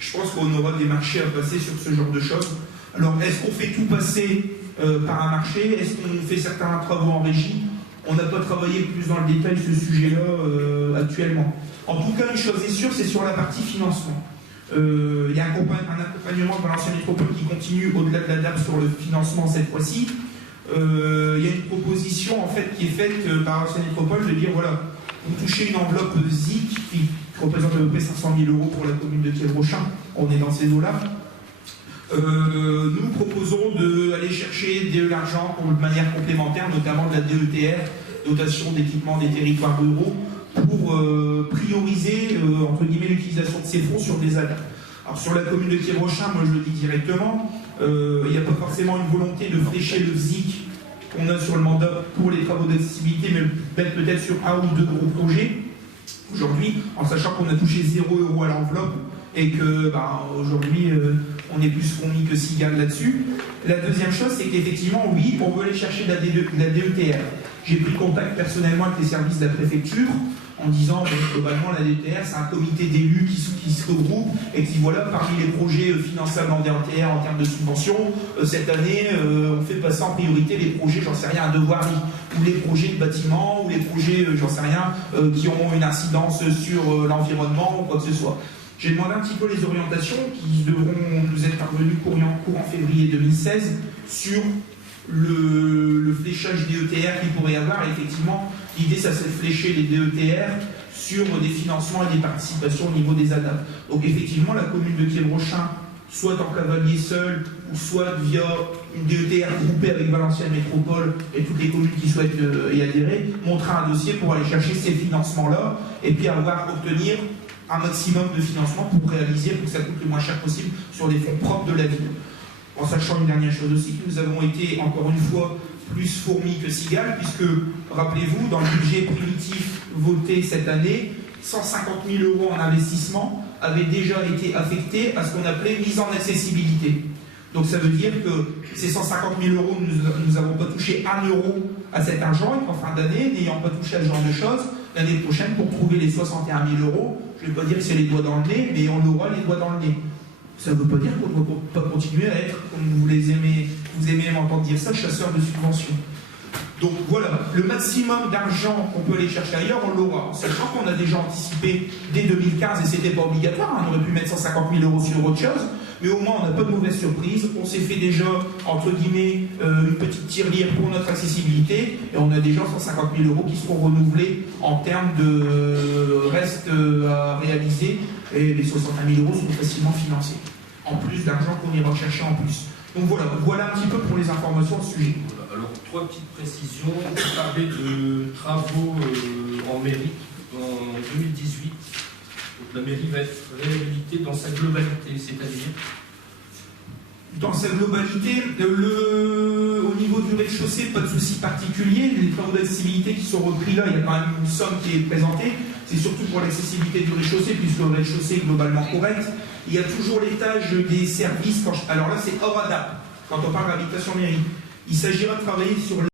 je pense qu'on aura des marchés à passer sur ce genre de choses. Alors, est-ce qu'on fait tout passer par un marché? Est-ce qu'on fait certains travaux en régie? On n'a pas travaillé plus dans le détail ce sujet-là actuellement. En tout cas, une chose est sûre, c'est sur la partie financement. Il y a un accompagnement de Valenciennes Métropole qui continue au-delà de la DAP sur le financement cette fois-ci. il y a une proposition en fait qui est faite par Ancienne Métropole de dire voilà, vous touchez une enveloppe ZIC qui représente à peu près 500 000 € pour la commune de Kiel-Rochin, on est dans ces eaux-là. Nous proposons d'aller chercher de l'argent de manière complémentaire, notamment de la DETR, dotation d'équipement des territoires ruraux, pour prioriser entre guillemets l'utilisation de ces fonds sur des ZAD. Alors sur la commune de Kiel-Rochin, moi je le dis directement, il n'y a pas forcément une volonté de flécher le ZIC qu'on a sur le mandat pour les travaux d'accessibilité, mais peut-être sur un ou deux gros projets aujourd'hui, en sachant qu'on a touché 0 € à l'enveloppe et que aujourd'hui on est plus fourni que Sigal là-dessus. La deuxième chose, c'est qu'effectivement, oui, on veut aller chercher de la DETR. J'ai pris contact personnellement avec les services de la préfecture en disant globalement la DETR c'est un comité d'élus qui se regroupe et qui voilà parmi les projets finançables en DETR en termes de subventions, cette année on fait passer en priorité les projets, j'en sais rien, à devoirie, ou les projets de bâtiments, ou les projets, j'en sais rien, qui ont une incidence sur l'environnement ou quoi que ce soit. J'ai demandé un petit peu les orientations qui devront nous être parvenues courant février 2016 sur le fléchage DETR qu'il pourrait y avoir. Et effectivement, l'idée, ça c'est de flécher les DETR sur des financements et des participations au niveau des ADAP. Donc effectivement, la commune de Kiel-Rochin, soit en cavalier seul, ou soit via une DETR groupée avec Valenciennes Métropole et toutes les communes qui souhaitent y adhérer, montera un dossier pour aller chercher ces financements-là et puis obtenir un maximum de financement pour réaliser, pour que ça coûte le moins cher possible sur les fonds propres de la ville. En sachant une dernière chose aussi, que nous avons été, encore une fois, plus fourmis que Sigal, puisque, rappelez-vous, dans le budget primitif voté cette année, 150 000 € en investissement avaient déjà été affectés à ce qu'on appelait mise en accessibilité. Donc ça veut dire que ces 150 000 €, nous n'avons pas touché 1 € à cet argent, et qu'en fin d'année, n'ayant pas touché à ce genre de choses, l'année prochaine, pour trouver les 61 000 €, je ne vais pas dire que c'est les doigts dans le nez, mais on aura les doigts dans le nez. Ça ne veut pas dire qu'on ne doit pas continuer à être, comme vous aimez m'entendre dire ça, chasseur de subventions. Donc voilà, le maximum d'argent qu'on peut aller chercher ailleurs, on l'aura. En sachant qu'on a déjà anticipé dès 2015, et c'était pas obligatoire, on aurait pu mettre 150 000 € sur autre chose, mais au moins on n'a pas de mauvaise surprise, on s'est fait déjà, entre guillemets, une petite tirelire pour notre accessibilité, et on a déjà 150 000 € qui seront renouvelés en termes de reste à réaliser, et les 61 000 € seront facilement financés, en plus d'argent qu'on ira chercher en plus. Donc voilà un petit peu pour les informations au sujet. Alors, 3 petites précisions. Vous parlez de travaux en mairie en 2018. Donc, la mairie va être réhabilitée dans sa globalité, c'est-à-dire dans sa globalité, au niveau du rez-de-chaussée, pas de souci particulier. Les travaux d'accessibilité qui sont repris là, il y a quand même une somme qui est présentée. C'est surtout pour l'accessibilité du rez-de-chaussée, puisque le rez-de-chaussée est globalement correct. Il y a toujours l'étage des services. Alors là, c'est hors ADAP, quand on parle d'habitation mairie. Il s'agira de travailler sur